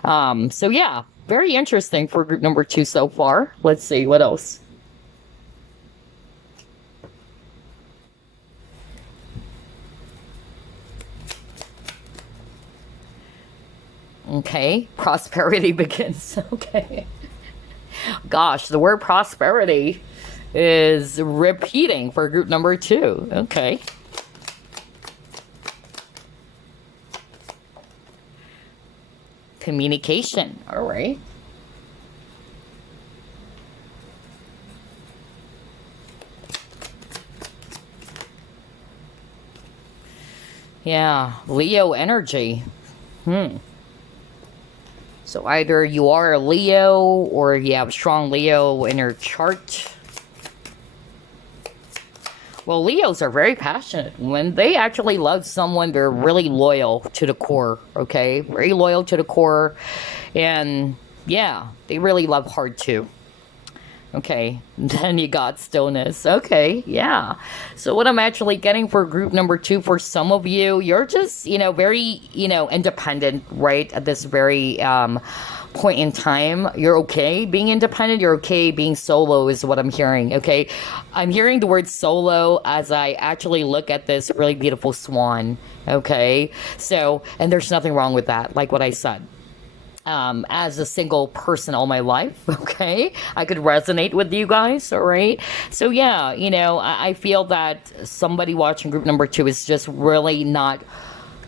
So yeah, very interesting for group number 2 so far. Let's see what else. Okay, prosperity begins. Okay. Gosh, the word prosperity is repeating for group number 2. Okay. Communication. All right. Yeah, Leo energy. So either you are a Leo or you have strong Leo in your chart. Well, Leos are very passionate. When they actually love someone, they're really loyal to the core, okay? Very loyal to the core. And yeah, they really love hard too. Okay, then you got stillness. Okay, yeah. So what I'm actually getting for group number 2, for some of you, you're just, very, independent, right? At this very point in time, you're okay being independent. You're okay being solo is what I'm hearing, okay? I'm hearing the word solo as I actually look at this really beautiful swan, okay? So, and there's nothing wrong with that, like what I said. As a single person all my life, okay? I could resonate with you guys, all right? So yeah, I feel that somebody watching group number 2 is just really not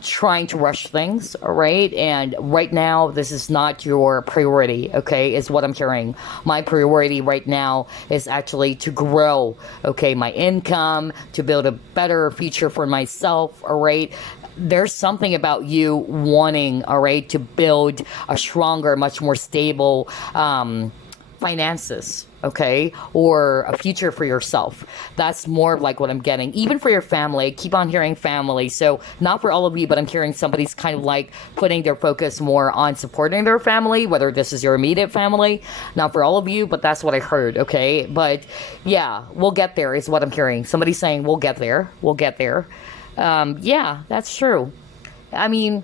trying to rush things, all right? And right now, this is not your priority, okay, is what I'm hearing. My priority right now is actually to grow, okay, my income, to build a better future for myself, all right? There's something about you wanting, all right, to build a stronger, much more stable finances, okay, or a future for yourself. That's more of like what I'm getting. Even for your family, I keep on hearing family. So not for all of you, but I'm hearing somebody's kind of like putting their focus more on supporting their family, whether this is your immediate family. Not for all of you, but that's what I heard, okay? But yeah, we'll get there is what I'm hearing. Somebody's saying we'll get there. We'll get there. Yeah, that's true. I mean,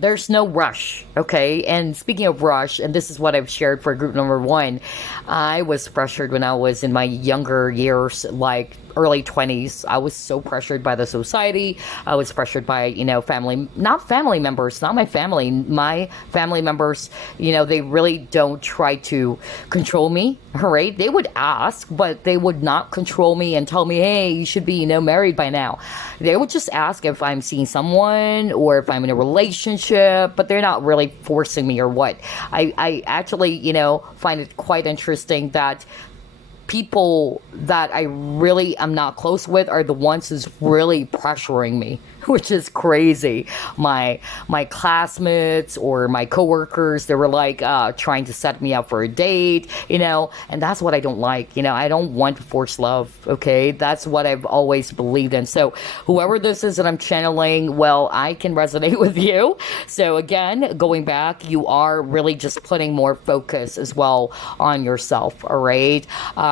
there's no rush, okay? And speaking of rush, and this is what I've shared for group number one, I was pressured when I was in my younger years, like early 20s. I was so pressured by the society. I was pressured by, family, not family members, not my family. My family members, they really don't try to control me, all right? They would ask, but they would not control me and tell me, hey, you should be, married by now. They would just ask if I'm seeing someone or if I'm in a relationship, but they're not really forcing me or what. I actually, find it quite interesting that people that I really am not close with are the ones who's really pressuring me, which is crazy. My classmates or my coworkers, they were like trying to set me up for a date, and that's what I don't like. I don't want to force love, okay? That's what I've always believed in. So whoever this is that I'm channeling, well, I can resonate with you. So again, going back, you are really just putting more focus as well on yourself, all right?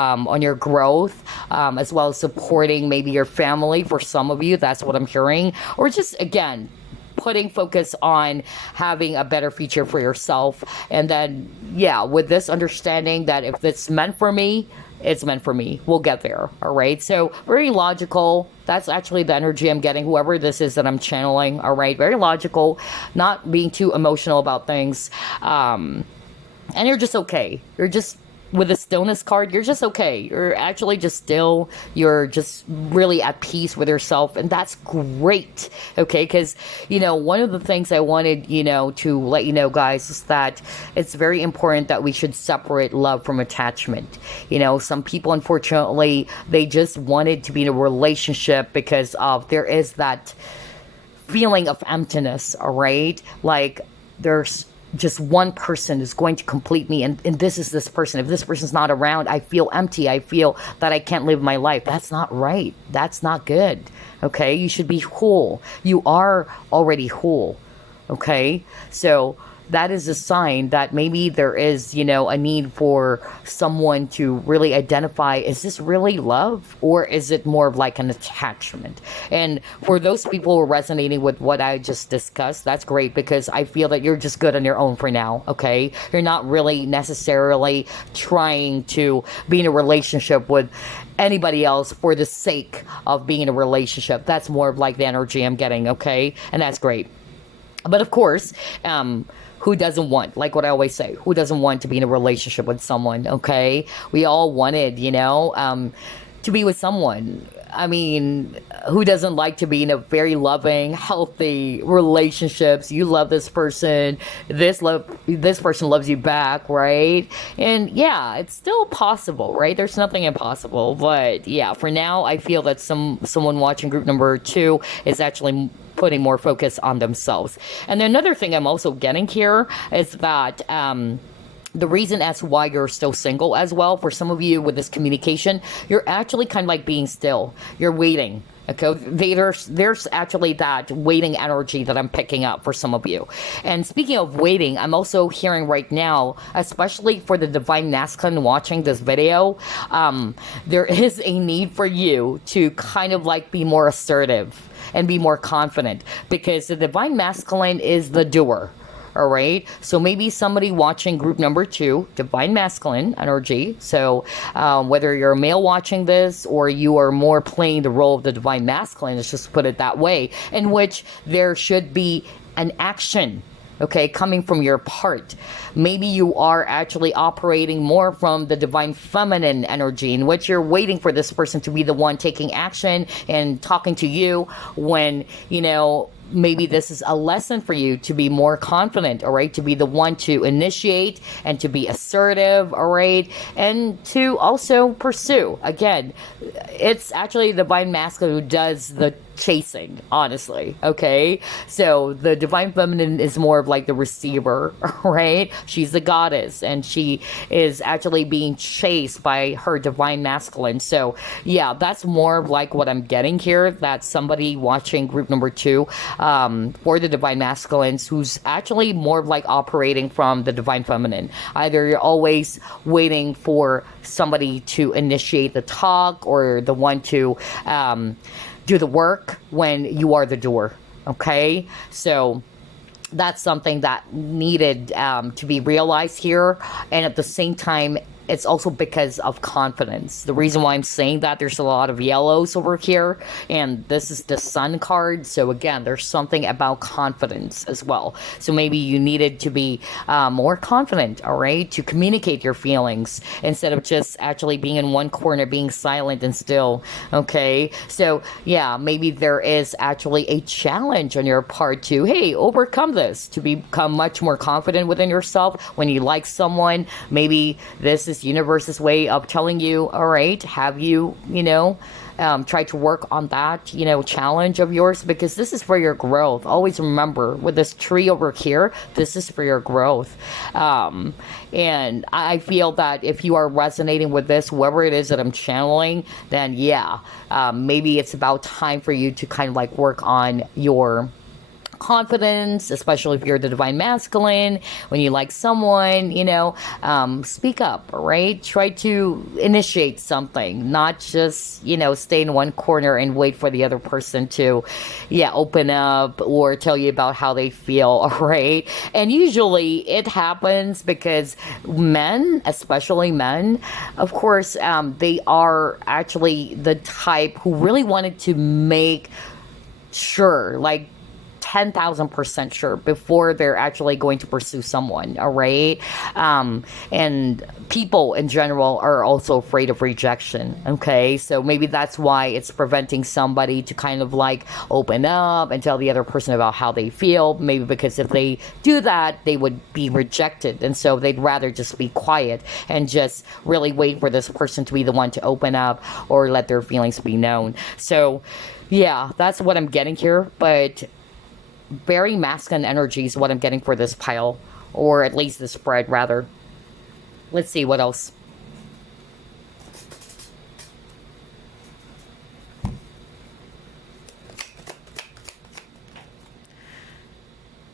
On your growth, as well as supporting maybe your family. For some of you, that's what I'm hearing. Or just, again, putting focus on having a better future for yourself. And then, yeah, with this understanding that if it's meant for me, it's meant for me. We'll get there. All right. So very logical. That's actually the energy I'm getting, whoever this is that I'm channeling. All right. Very logical, not being too emotional about things. And you're just okay. You're just, with the stillness card, you're just okay. You're actually just still. You're just really at peace with yourself. And that's great. Okay. Because, one of the things I wanted, to let you know, guys, is that it's very important that we should separate love from attachment. Some people, unfortunately, they just wanted to be in a relationship because of, there is that feeling of emptiness. All right. Like there's just one person is going to complete me, and this is this person. If this person's not around, I feel empty. I feel that I can't live my life. That's not right. That's not good. Okay, you should be whole. You are already whole. Okay, so that is a sign that maybe there is, a need for someone to really identify, is this really love or is it more of like an attachment? And for those people who are resonating with what I just discussed, that's great, because I feel that you're just good on your own for now, okay? You're not really necessarily trying to be in a relationship with anybody else for the sake of being in a relationship. That's more of like the energy I'm getting, okay? And that's great. But of course, who doesn't want, like what I always say, who doesn't want to be in a relationship with someone, okay? We all wanted, to be with someone. I mean, who doesn't like to be in a very loving, healthy relationships? You love this person, this person loves you back, right? And yeah, it's still possible, right? There's nothing impossible. But yeah, for now, I feel that someone watching group number 2 is actually putting more focus on themselves. And another thing I'm also getting here is that the reason as to why you're still single as well, for some of you with this communication, you're actually kind of like being still. You're waiting. Okay, there's actually that waiting energy that I'm picking up for some of you. And speaking of waiting, I'm also hearing right now, especially for the Divine Masculine watching this video, there is a need for you to kind of like be more assertive and be more confident, because the Divine Masculine is the doer. All right. So maybe somebody watching group number 2, Divine Masculine energy. So whether you're a male watching this or you are more playing the role of the Divine Masculine, let's just put it that way, in which there should be an action, okay, coming from your part. Maybe you are actually operating more from the Divine Feminine energy, in which you're waiting for this person to be the one taking action and talking to you when, maybe this is a lesson for you to be more confident, all right, to be the one to initiate and to be assertive, all right, and to also pursue. Again, it's actually the Divine Masculine who does the chasing, honestly, okay? So the Divine Feminine is more of like the receiver, right? She's the goddess, and she is actually being chased by her Divine Masculine. So yeah, that's more of like what I'm getting here, that somebody watching group number 2 for the Divine Masculines who's actually more of like operating from the Divine Feminine. Either you're always waiting for somebody to initiate the talk or the one to do the work when you are the doer. Okay, so that's something that needed to be realized here. And at the same time, it's also because of confidence. The reason why I'm saying that, there's a lot of yellows over here, and this is the sun card. So again, there's something about confidence as well. So maybe you needed to be more confident, all right, to communicate your feelings instead of just actually being in one corner, being silent and still. Okay, so yeah, maybe there is actually a challenge on your part to, hey, overcome this, to become much more confident within yourself when you like someone. Maybe this is universe's way of telling you, all right, have you, try to work on that, challenge of yours, because this is for your growth. Always remember, with this tree over here, this is for your growth. And I feel that if you are resonating with this, whoever it is that I'm channeling, then yeah, maybe it's about time for you to kind of like work on your confidence, especially if you're the divine masculine. When you like someone, speak up, right? Try to initiate something, not just, stay in one corner and wait for the other person to, open up or tell you about how they feel, all right? And usually it happens because men, especially men, of course, they are actually the type who really wanted to make sure, like, 10,000% sure before they're actually going to pursue someone, all right? And people in general are also afraid of rejection, okay? So maybe that's why it's preventing somebody to kind of like open up and tell the other person about how they feel. Maybe because if they do that, they would be rejected. And so they'd rather just be quiet and just really wait for this person to be the one to open up or let their feelings be known. So yeah, that's what I'm getting here. But very masculine energy is what I'm getting for this pile, or at least the spread, rather. Let's see what else.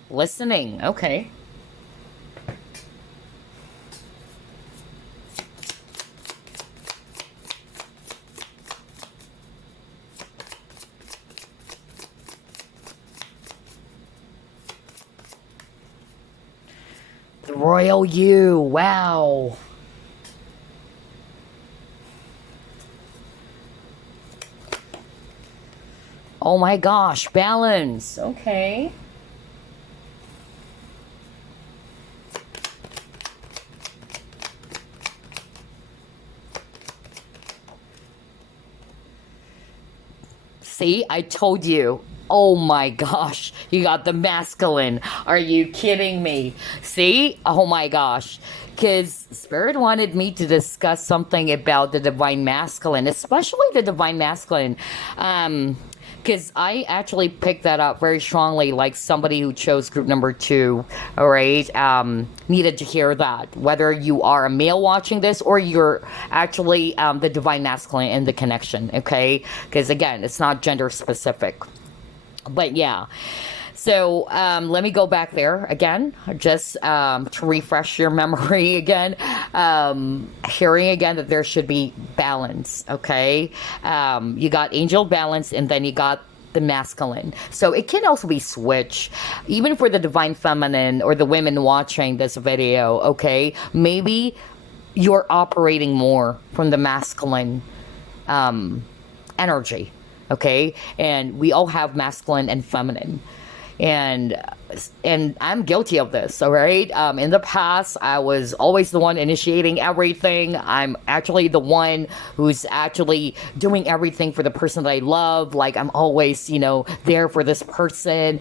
Listening, okay. The Royal You, wow. Oh my gosh, balance, okay. See, I told you. Oh my gosh, you got the masculine. Are you kidding me? See? Oh my gosh. Because Spirit wanted me to discuss something about the divine masculine, especially the divine masculine. Because I actually picked that up very strongly, like somebody who chose group number 2, all right, needed to hear that. Whether you are a male watching this or you're actually the divine masculine in the connection, okay? Because again, it's not gender specific. But yeah, so let me go back there again, just to refresh your memory again. Hearing again that there should be balance, okay? You got angel balance, and then you got the masculine. So it can also be switched, even for the divine feminine or the women watching this video, okay? Maybe you're operating more from the masculine energy. Okay, and we all have masculine and feminine, and I'm guilty of this. All right, in the past, I was always the one initiating everything. I'm actually the one who's actually doing everything for the person that I love. Like, I'm always, there for this person,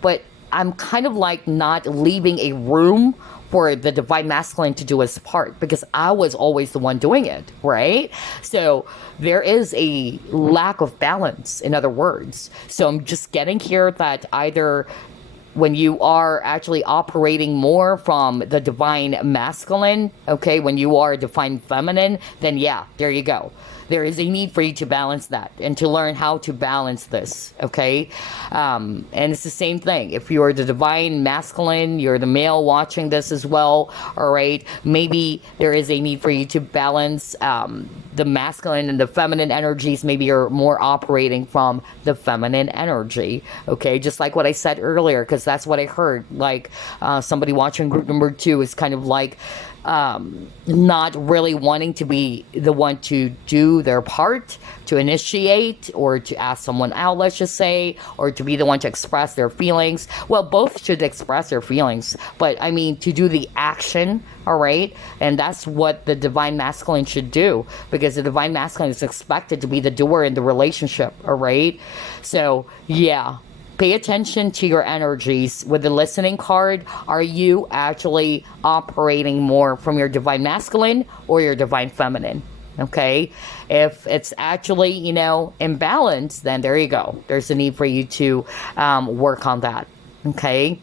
but I'm kind of like not leaving a room for the divine masculine to do his part, because I was always the one doing it, right? So there is a lack of balance, in other words. So I'm just getting here that either when you are actually operating more from the divine masculine, okay, when you are divine feminine, then yeah, there you go. There is a need for you to balance that and to learn how to balance this, okay? And it's the same thing. If you're the divine masculine, you're the male watching this as well, all right? Maybe there is a need for you to balance the masculine and the feminine energies. Maybe you're more operating from the feminine energy, okay? Just like what I said earlier, because That's what I heard. Like, somebody watching group number 2 is kind of like, not really wanting to be the one to do their part, to initiate, or to ask someone out, let's just say, or to be the one to express their feelings. Well, both should express their feelings, but I mean, to do the action, all right? And that's what the divine masculine should do, because the divine masculine is expected to be the doer in the relationship, all right? So, yeah. Pay attention to your energies. With the listening card, are you actually operating more from your divine masculine or your divine feminine? Okay? If it's actually, imbalanced, then there you go. There's a need for you to work on that. Okay?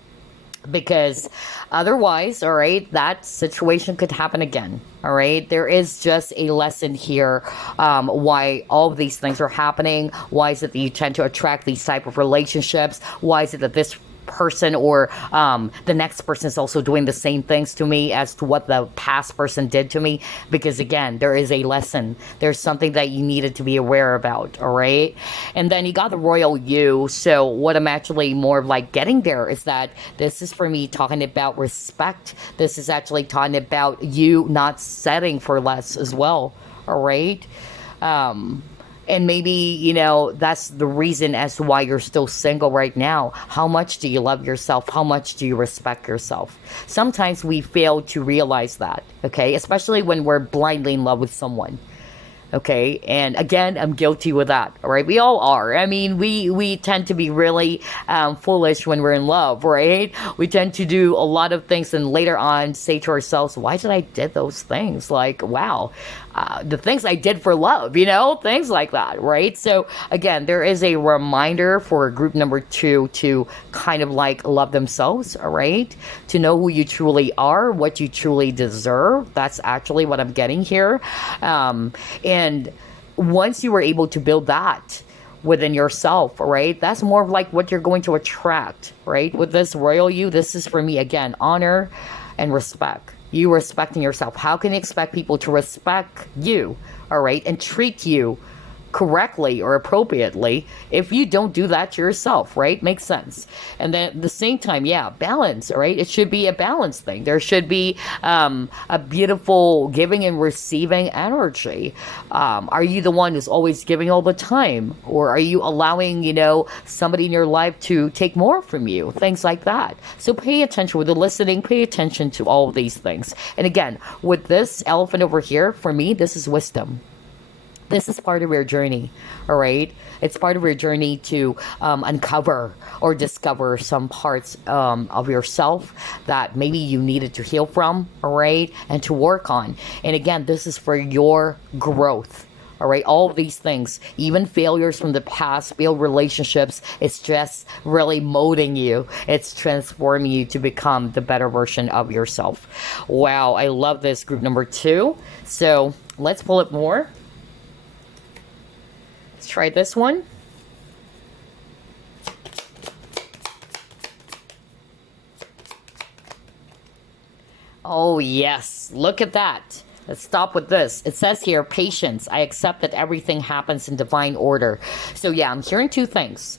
Because otherwise, all right, that situation could happen again. All right, there is just a lesson here, why all of these things are happening. Why is it that you tend to attract these type of relationships? Why is it that this person or the next person is also doing the same things to me as to what the past person did to me? Because again, there is a lesson. There's something that you needed to be aware about, all right? And then you got the royal you. So what I'm actually more of like getting there is that this is for me talking about respect. This is actually talking about you not setting for less as well, all right? And maybe, that's the reason as to why you're still single right now. How much do you love yourself? How much do you respect yourself? Sometimes we fail to realize that, okay? Especially when we're blindly in love with someone. Okay, and again, I'm guilty with that, all right? We all are. I mean, we tend to be really foolish when we're in love, right? We tend to do a lot of things and later on say to ourselves, why did I did those things? Like, wow, the things I did for love, things like that, right? So again, there is a reminder for group number 2 to kind of like love themselves, all right? To know who you truly are, what you truly deserve. That's actually what I'm getting here. And once you were able to build that within yourself, right, that's more of like what you're going to attract, right? With this royal you, this is for me, again, honor and respect. You respecting yourself. How can you expect people to respect you, all right, and treat you correctly or appropriately if you don't do that to yourself, right? Makes sense. And then at the same time, yeah, balance, right? It should be a balance thing. There should be a beautiful giving and receiving energy. Are you the one who's always giving all the time? Or are you allowing, somebody in your life to take more from you? Things like that. So pay attention with the listening, pay attention to all of these things. And again, with this elephant over here, for me, this is wisdom. This is part of your journey, all right? It's part of your journey to uncover or discover some parts of yourself that maybe you needed to heal from, all right? And to work on. And again, this is for your growth, all right? All of these things, even failures from the past, failed relationships, it's just really molding you. It's transforming you to become the better version of yourself. Wow, I love this group number 2. So let's pull it more. Try this one. Oh yes, look at that. Let's stop with this. It says here, patience. I accept that everything happens in divine order. So yeah, I'm hearing 2 things.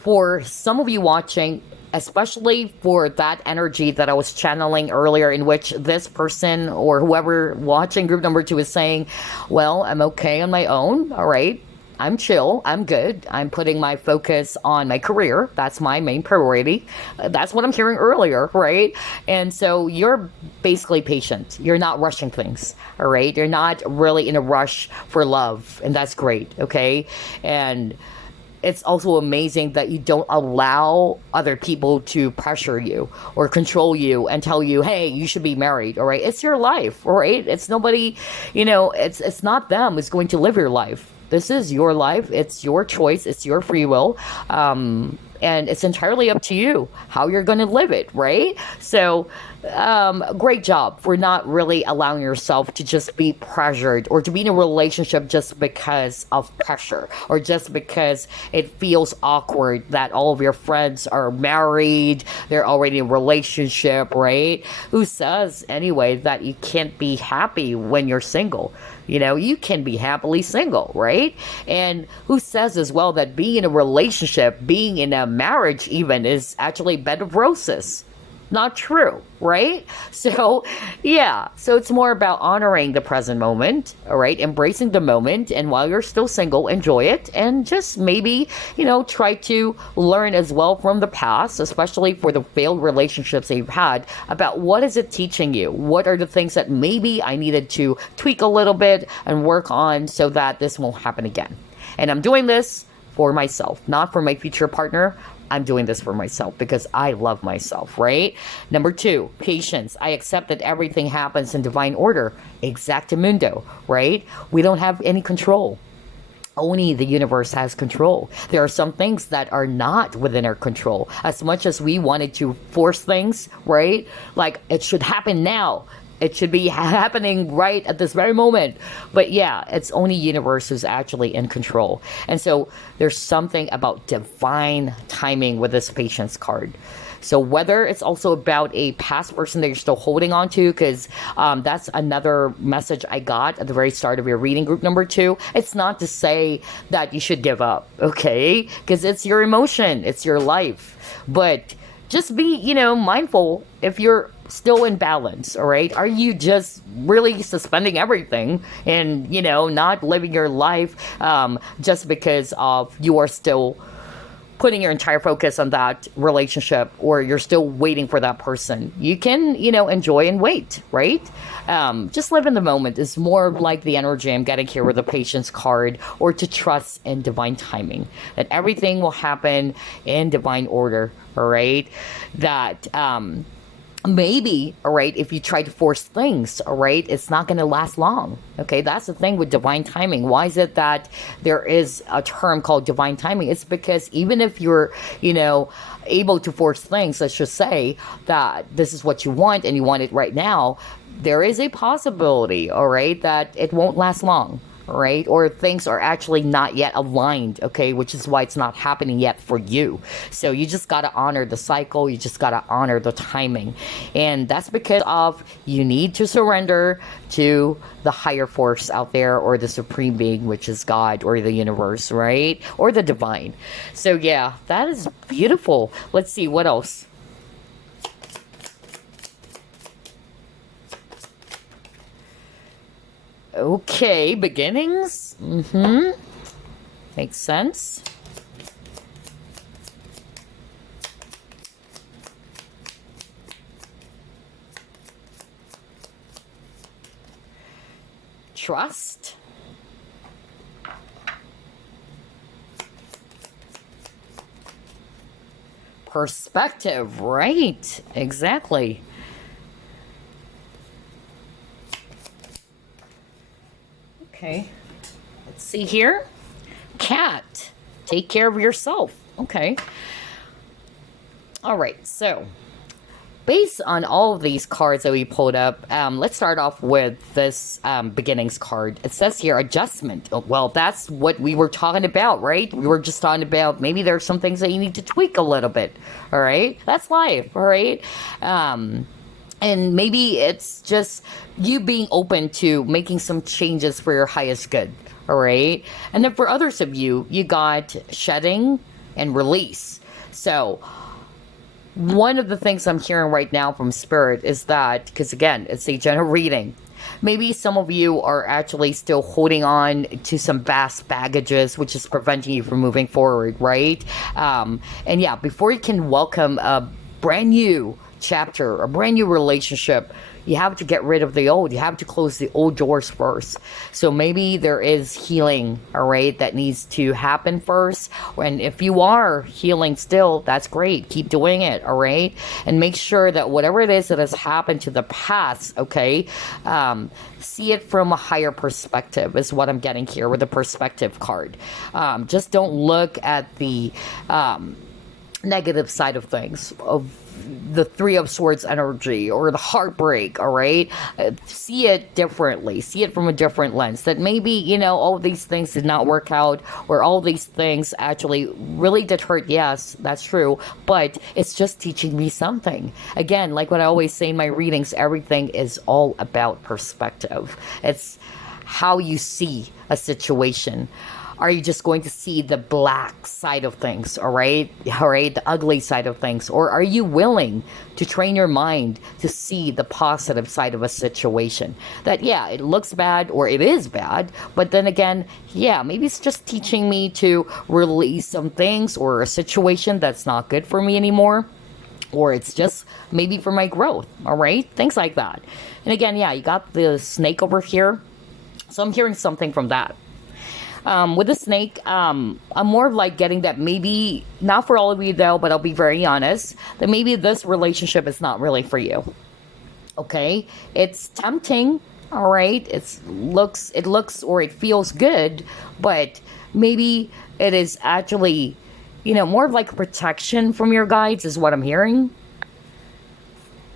For some of you watching, especially for that energy that I was channeling earlier, in which this person or whoever watching group number 2 is saying, well, I'm okay on my own, all right? I'm chill. I'm good. I'm putting my focus on my career. That's my main priority. That's what I'm hearing earlier, right? And so you're basically patient. You're not rushing things, all right? You're not really in a rush for love, and that's great, okay? And it's also amazing that you don't allow other people to pressure you or control you and tell you, hey, you should be married, all right? It's your life, all right? It's nobody, it's not them who's going to live your life. This is your life. It's your choice. It's your free will. And it's entirely up to you how you're going to live it, right? So great job for not really allowing yourself to just be pressured or to be in a relationship just because of pressure or just because it feels awkward that all of your friends are married, they're already in a relationship, right? Who says anyway that you can't be happy when you're single? You know, you can be happily single, right? And who says as well that being in a relationship, being in a marriage even, is actually a bed of roses? Not true, right? So, yeah. So it's more about honoring the present moment, all right? Embracing the moment. And while you're still single, enjoy it. And just maybe, try to learn as well from the past, especially for the failed relationships that you've had, about what is it teaching you? What are the things that maybe I needed to tweak a little bit and work on so that this won't happen again? And I'm doing this for myself, not for my future partner. I'm doing this for myself because I love myself, right? Number 2, patience. I accept that everything happens in divine order. Exactamundo, right? We don't have any control. Only the universe has control. There are some things that are not within our control. As much as we wanted to force things, right? Like, it should happen now. It should be happening right at this very moment. But yeah, it's only universe who's actually in control. And so there's something about divine timing with this patience card. So whether it's also about a past person that you're still holding on to, because that's another message I got at the very start of your reading group number 2. It's not to say that you should give up, okay? Because it's your emotion, it's your life. But just be, mindful if you're still in balance, all right? Are you just really suspending everything and, not living your life just because of you are still putting your entire focus on that relationship or you're still waiting for that person? You can, enjoy and wait, right? Just live in the moment is more like the energy I'm getting here with the patience card, or to trust in divine timing, that everything will happen in divine order, all right? That, maybe, all right, if you try to force things, all right, it's not going to last long. Okay, that's the thing with divine timing. Why is it that there is a term called divine timing? It's because even if you're, able to force things, let's just say that this is what you want and you want it right now, there is a possibility, all right, that it won't last long. Right? Or things are actually not yet aligned, okay? Which is why it's not happening yet for you. So you just got to honor the cycle. You just got to honor the timing. And that's because of you need to surrender to the higher force out there, or the supreme being, which is God or the universe, right? Or the divine. So yeah, that is beautiful. Let's see, what else? Okay, beginnings. Makes sense. Trust. Perspective, right? Exactly. Okay, let's see here. Cat, take care of yourself. Okay. All right, so based on all of these cards that we pulled up, let's start off with this beginnings card. It says here, adjustment. Oh, well, that's what we were talking about, right? We were just talking about maybe there are some things that you need to tweak a little bit, all right? That's life, all right? And maybe it's just you being open to making some changes for your highest good, all right? And then for others of you, you got shedding and release. So one of the things I'm hearing right now from Spirit is that, because again, it's a general reading, maybe some of you are actually still holding on to some vast baggages, which is preventing you from moving forward, right? And yeah, before you can welcome a brand new chapter, a brand new relationship, you have to get rid of the old. You have to close the old doors first. So maybe there is healing, all right, that needs to happen first. And if you are healing still, that's great. Keep doing it, all right? And make sure that whatever it is that has happened to the past, okay, see it from a higher perspective is what I'm getting here with the perspective card. Just don't look at the negative side of things, of the Three of Swords energy or the heartbreak, all right? See it differently. See it from a different lens. That maybe, all these things did not work out, or all these things actually really did hurt. Yes, that's true. But it's just teaching me something. Again, like what I always say in my readings, everything is all about perspective. It's how you see a situation. Are you just going to see the black side of things, all right? All right, the ugly side of things? Or are you willing to train your mind to see the positive side of a situation? That, yeah, it looks bad or it is bad, but then again, yeah, maybe it's just teaching me to release some things or a situation that's not good for me anymore. Or it's just maybe for my growth, all right? Things like that. And again, yeah, you got the snake over here. So I'm hearing something from that. With the snake, I'm more of like getting that maybe, not for all of you though, but I'll be very honest, that maybe this relationship is not really for you. Okay? It's tempting, all right? It looks or it feels good, but maybe it is actually, more of like protection from your guides is what I'm hearing.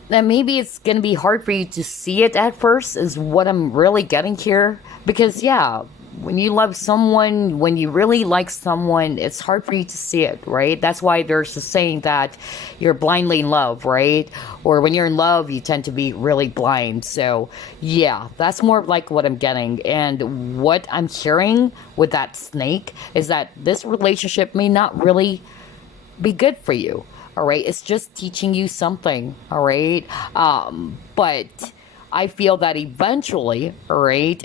That maybe it's going to be hard for you to see it at first is what I'm really getting here. Because, yeah, when you love someone, when you really like someone, it's hard for you to see it, right? That's why there's the saying that you're blindly in love, right? Or when you're in love, you tend to be really blind. So, yeah, that's more like what I'm getting. And what I'm hearing with that snake is that this relationship may not really be good for you. All right, it's just teaching you something. All right, but I feel that eventually, all right,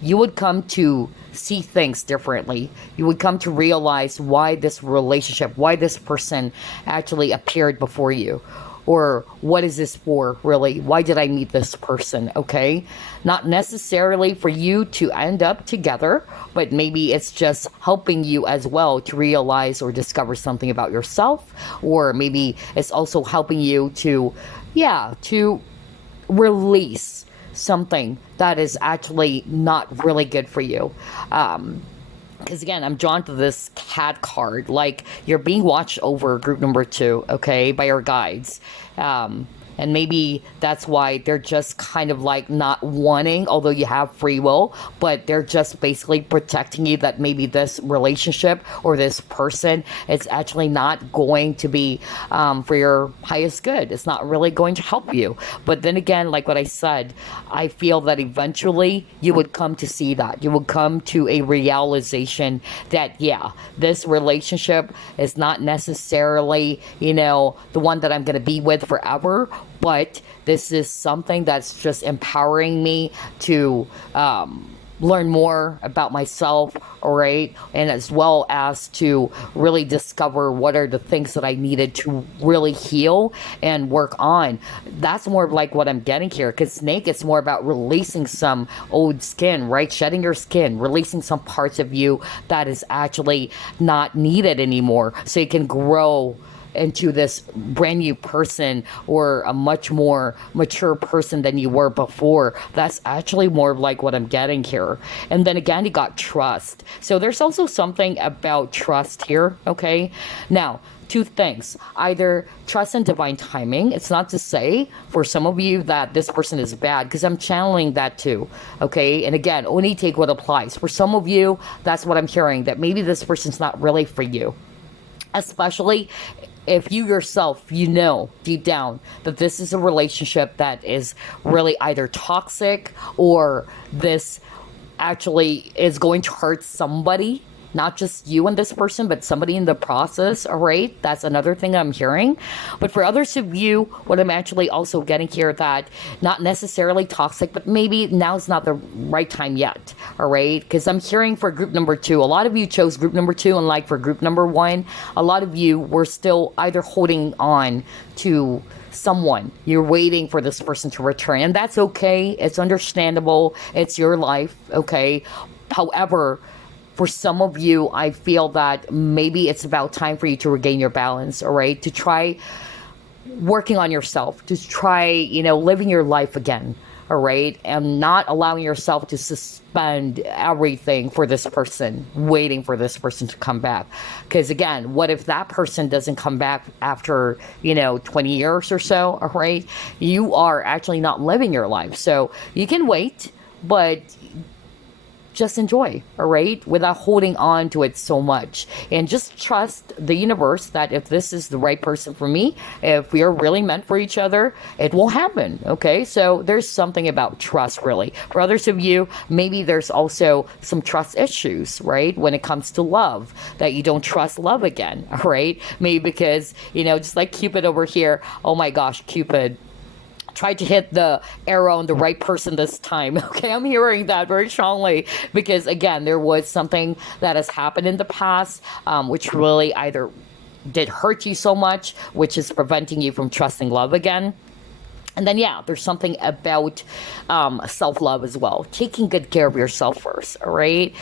you would come to see things differently. You would come to realize why this relationship, why this person actually appeared before you. Or what is this for, really? Why did I meet this person, okay? Not necessarily for you to end up together, but maybe it's just helping you as well to realize or discover something about yourself. Or maybe it's also helping you to release something that is actually not really good for you. Because again, I'm drawn to this cat card. Like, you're being watched over, group number 2, okay, by your guides. And maybe that's why they're just kind of like not wanting, although you have free will, but they're just basically protecting you that maybe this relationship or this person is actually not going to be for your highest good. It's not really going to help you. But then again, like what I said, I feel that eventually you would come to see that. You would come to a realization that, yeah, this relationship is not necessarily, the one that I'm going to be with forever. But this is something that's just empowering me to learn more about myself, all right? And as well as to really discover what are the things that I needed to really heal and work on. That's more like what I'm getting here. Because snake, it's more about releasing some old skin, right? Shedding your skin, releasing some parts of you that is actually not needed anymore. So you can grow into this brand new person or a much more mature person than you were before. That's actually more like what I'm getting here. And then again, you got trust. So there's also something about trust here, okay? Now, 2 things. Either trust and divine timing. It's not to say for some of you that this person is bad, because I'm channeling that too, okay? And again, only take what applies. For some of you, that's what I'm hearing, that maybe this person's not really for you. Especially if you yourself, deep down that this is a relationship that is really either toxic or this actually is going to hurt somebody, not just you and this person, but somebody in the process, all right? That's another thing I'm hearing. But for others of you, what I'm actually also getting here, that not necessarily toxic, but maybe now's not the right time yet, all right? Because I'm hearing for group number 2, a lot of you chose group number 2, and like for group number 1, a lot of you were still either holding on to someone. You're waiting for this person to return, and that's okay. It's understandable. It's your life, okay? However, for some of you, I feel that maybe it's about time for you to regain your balance, all right? To try working on yourself, to try, living your life again, all right? And not allowing yourself to suspend everything for this person, waiting for this person to come back. Because again, what if that person doesn't come back after, 20 years or so, all right? You are actually not living your life. So you can wait, but just enjoy, all right, without holding on to it so much, and just trust the universe that if this is the right person for me, if we are really meant for each other, it will happen. Okay, so there's something about trust, really. For others of you, maybe there's also some trust issues, right, when it comes to love, that you don't trust love again, all right? Maybe because, just like Cupid over here, oh my gosh, Cupid tried to hit the arrow on the right person this time. Okay, I'm hearing that very strongly because, again, there was something that has happened in the past, which really either did hurt you so much, which is preventing you from trusting love again. And then, yeah, there's something about self-love as well. Taking good care of yourself first, all right?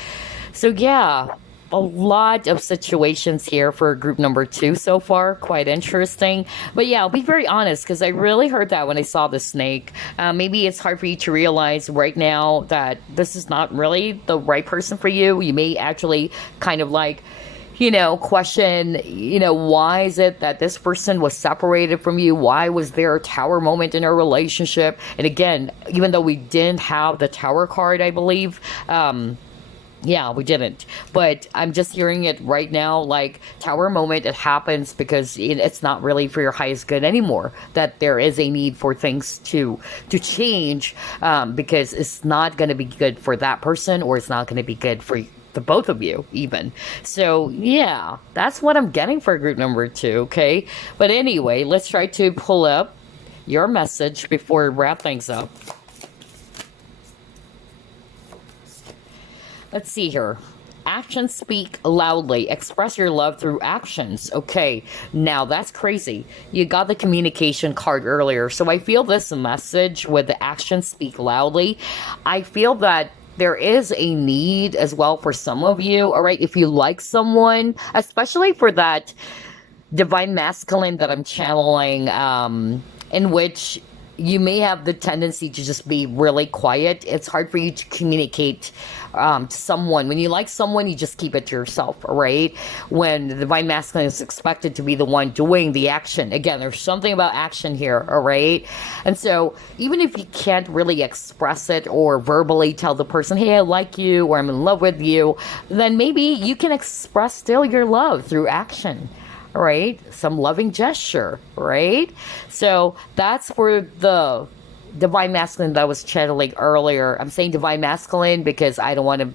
So, yeah, a lot of situations here for group number 2 so far. Quite interesting. But yeah, I'll be very honest because I really heard that when I saw the snake. Maybe it's hard for you to realize right now that this is not really the right person for you. You may actually kind of like, question, why is it that this person was separated from you? Why was there a tower moment in our relationship? And again, even though we didn't have the tower card, I believe, yeah, we didn't. But I'm just hearing it right now, like tower moment. It happens because it's not really for your highest good anymore. That there is a need for things to change, because it's not going to be good for that person, or it's not going to be good for the both of you even. So yeah, that's what I'm getting for group number 2. Okay, but anyway, let's try to pull up your message before we wrap things up. Let's see here. Actions speak loudly. Express your love through actions. Okay, now that's crazy. You got the communication card earlier. So I feel this message with the actions speak loudly. I feel that there is a need as well for some of you, all right? If you like someone, especially for that divine masculine that I'm channeling, in which you may have the tendency to just be really quiet. It's hard for you to communicate to someone. When you like someone, you just keep it to yourself, right? When the divine masculine is expected to be the one doing the action. Again, there's something about action here, all right? And so even if you can't really express it or verbally tell the person, hey, I like you, or I'm in love with you, then maybe you can express still your love through action. Right? Some loving gesture, right? So that's for the divine masculine that I was channeling earlier. I'm saying divine masculine because I don't want to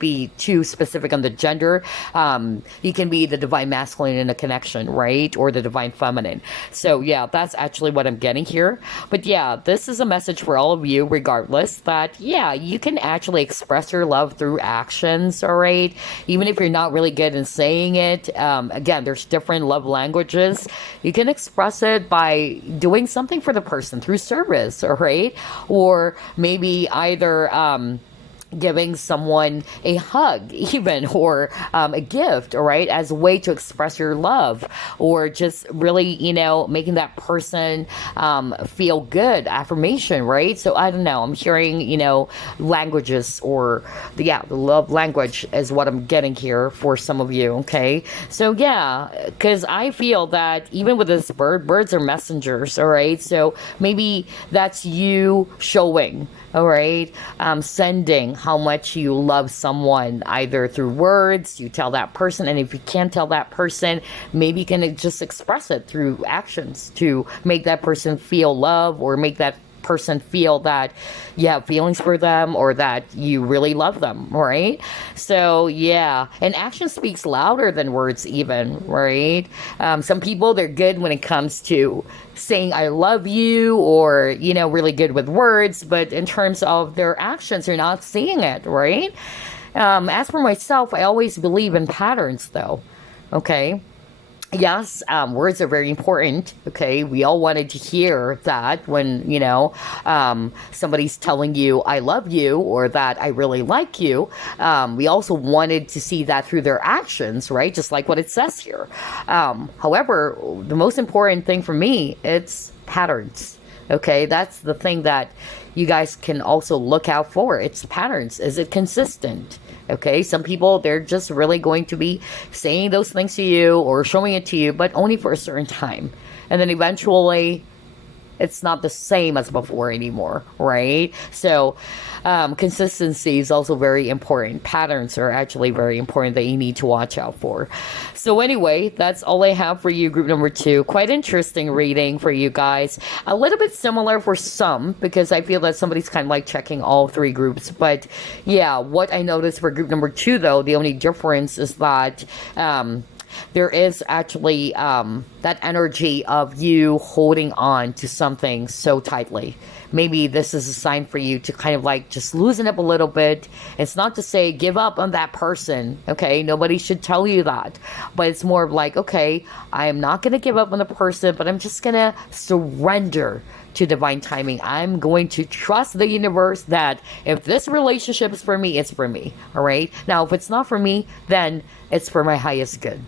be too specific on the gender. You can be the divine masculine in a connection, right? Or the divine feminine. So yeah, that's actually what I'm getting here. But yeah, this is a message for all of you, regardless, that yeah, you can actually express your love through actions, all right? Even if you're not really good in saying it. Again, there's different love languages. You can express it by doing something for the person through service, all right? Or maybe either giving someone a hug even, or a gift, all right, as a way to express your love, or just really making that person feel good, affirmation, right? So I don't know, I'm hearing languages, or the love language is what I'm getting here for some of you. Okay, so yeah, because I feel that even with this birds are messengers, all right? So maybe that's you showing, all right, sending how much you love someone, either through words, you tell that person, and if you can't tell that person, maybe you can just express it through actions to make that person feel love, or make that person feel that you have feelings for them, or that you really love them, right? So yeah, and action speaks louder than words even, right? Some people, they're good when it comes to saying I love you, or really good with words, but in terms of their actions, you're not seeing it, right? As for myself, I always believe in patterns though. Okay, yes, words are very important. Okay, we all wanted to hear that when somebody's telling you I love you, or that I really like you. We also wanted to see that through their actions, right? Just like what it says here. However, the most important thing for me, it's patterns. Okay, that's the thing that you guys can also look out for. It's patterns. Is it consistent? Okay, some people, they're just really going to be saying those things to you or showing it to you, but only for a certain time. And then eventually, it's not the same as before anymore, right? So consistency is also very important. Patterns are actually very important that you need to watch out for. So anyway, that's all I have for you, group number 2. Quite interesting reading for you guys. A little bit similar for some, because I feel that somebody's kind of like checking all 3 groups. But yeah, what I noticed for group number 2, though, the only difference is that there is actually that energy of you holding on to something so tightly. Maybe this is a sign for you to kind of like just loosen up a little bit. It's not to say give up on that person, okay? Nobody should tell you that. But it's more of like, okay, I am not going to give up on the person, but I'm just going to surrender to divine timing. I'm going to trust the universe that if this relationship is for me, it's for me, all right? Now, if it's not for me, then it's for my highest good.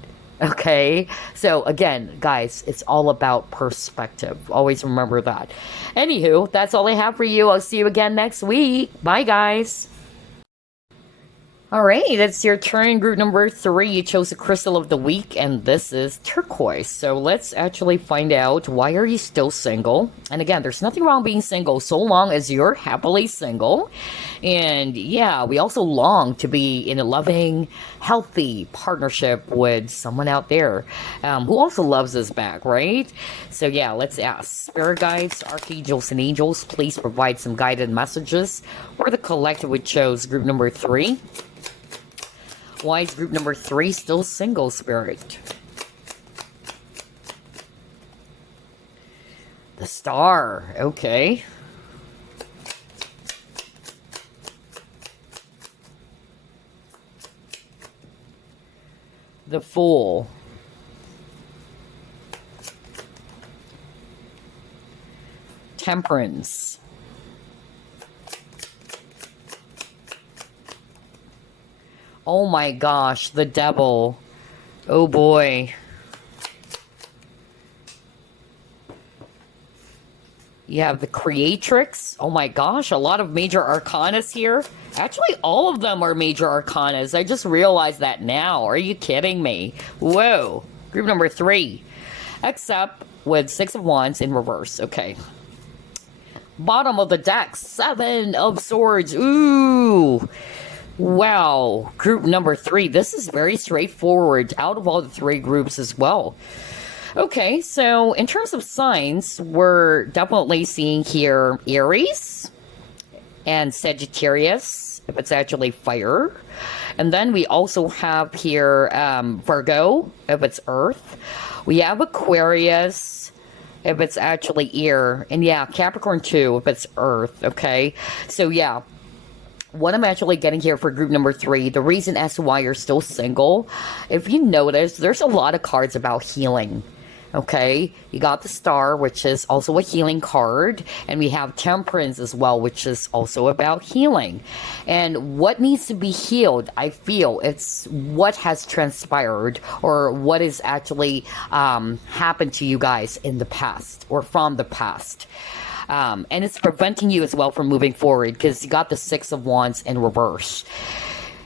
Okay, so again, guys, it's all about perspective. Always remember that. Anywho, that's all I have for you. I'll see you again next week. Bye, guys. All right, it's your turn. Group number 3, you chose a crystal of the week, and this is turquoise. So let's actually find out, why are you still single? And again, there's nothing wrong being single so long as you're happily single. And yeah, we also long to be in a loving, healthy partnership with someone out there who also loves us back, right? So yeah, let's ask. Spirit guides, archangels, and angels, please provide some guided messages for the collective we chose, group number 3. Why is group number 3 still single, Spirit? The Star. Okay. The Fool. Temperance. Oh my gosh, the Devil. Oh boy. You have the Creatrix. Oh my gosh, a lot of major arcanas here. Actually, all of them are major arcanas. I just realized that now. Are you kidding me? Whoa. Group number 3. Except with 6 of Wands in reverse. Okay. Bottom of the deck, 7 of Swords. Ooh. Wow, group number 3. This is very straightforward out of all the 3 groups as well. Okay, so in terms of signs, we're definitely seeing here Aries and Sagittarius, if it's actually fire. And then we also have here Virgo, if it's earth. We have Aquarius, if it's actually air. And yeah, Capricorn too, if it's earth, okay? So yeah. What I'm actually getting here for group number 3, the reason as to why you're still single, if you notice, there's a lot of cards about healing. Okay, you got the Star, which is also a healing card, and we have Temperance as well, which is also about healing. And what needs to be healed, I feel, it's what has transpired or what is actually happened to you guys in the past or from the past. And it's preventing you as well from moving forward because you got the 6 of Wands in reverse.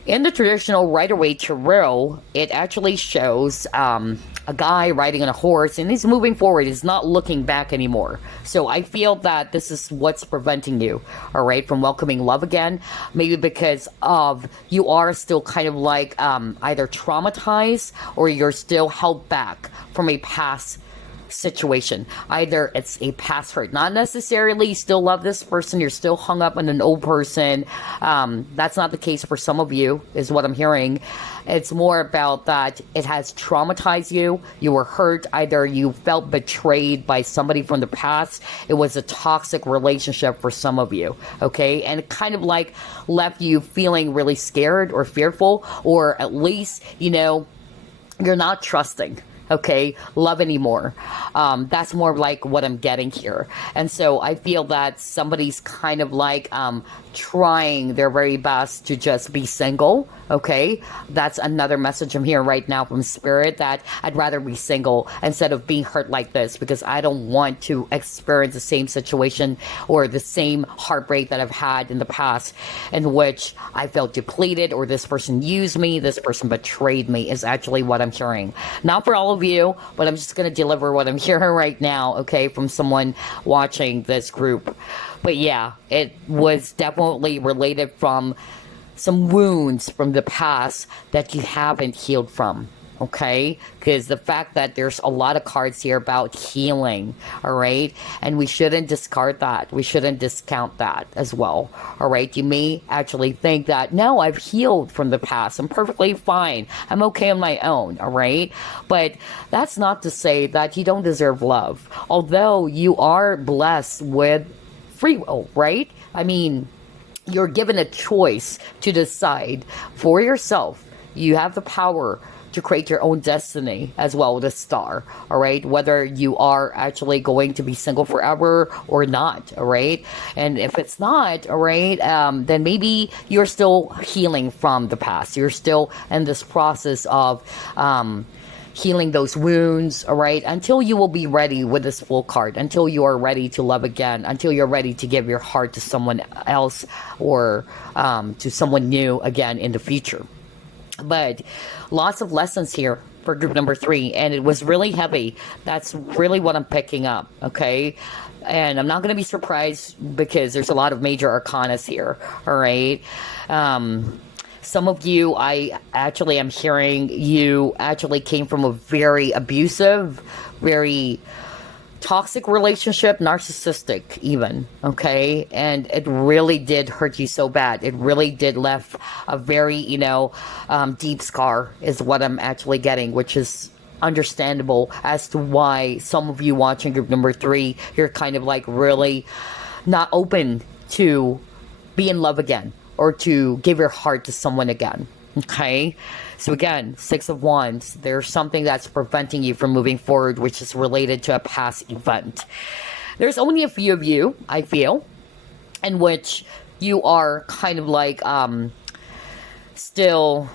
In the traditional Rider-Waite tarot, it actually shows a guy riding on a horse and he's moving forward. He's not looking back anymore. So I feel that this is what's preventing you, all right, from welcoming love again. Maybe because of you are still kind of like either traumatized or you're still held back from a past situation. Either it's a past hurt, not necessarily you still love this person, you're still hung up on an old person. That's not the case for some of you, is what I'm hearing. It's more about that it has traumatized you. You were hurt. Either you felt betrayed by somebody from the past. It was a toxic relationship for some of you, okay? And it kind of like left you feeling really scared or fearful, or at least, you know, you're not trusting. okay, love anymore. That's more like what I'm getting here. And so I feel that somebody's kind of like trying their very best to just be single, okay? That's another message I'm hearing right now from Spirit, that I'd rather be single instead of being hurt like this, because I don't want to experience the same situation or the same heartbreak that I've had in the past, in which I felt depleted, or this person used me, this person betrayed me, is actually what I'm hearing. Not for all of you, but I'm just going to deliver what I'm hearing right now, okay, from someone watching this group. But yeah, it was definitely related from some wounds from the past that you haven't healed from, okay? Because the fact that there's a lot of cards here about healing, all right? And we shouldn't discard that. We shouldn't discount that as well, all right? You may actually think that, no, I've healed from the past. I'm perfectly fine. I'm okay on my own, all right? But that's not to say that you don't deserve love. Although you are blessed with free will, right? I mean, you're given a choice to decide for yourself. You have the power to create your own destiny as well with a star, all right? Whether you are actually going to be single forever or not, all right? And if it's not, all right, then maybe you're still healing from the past. You're still in this process of healing those wounds, all right, until you will be ready with this full card, until you are ready to love again, until you're ready to give your heart to someone else, or to someone new again in the future. But lots of lessons here for group number 3, and it was really heavy. That's really what I'm picking up, okay? And I'm not going to be surprised, because there's a lot of major arcanas here, all right? Some of you, I actually am hearing you actually came from a very abusive, very toxic relationship, narcissistic even, okay? And it really did hurt you so bad. It really did left a very, deep scar is what I'm actually getting, which is understandable as to why some of you watching group number 3, you're kind of like really not open to be in love again, or to give your heart to someone again, okay? So again, 6 of Wands, there's something that's preventing you from moving forward, which is related to a past event. There's only a few of you, I feel, in which you are kind of like still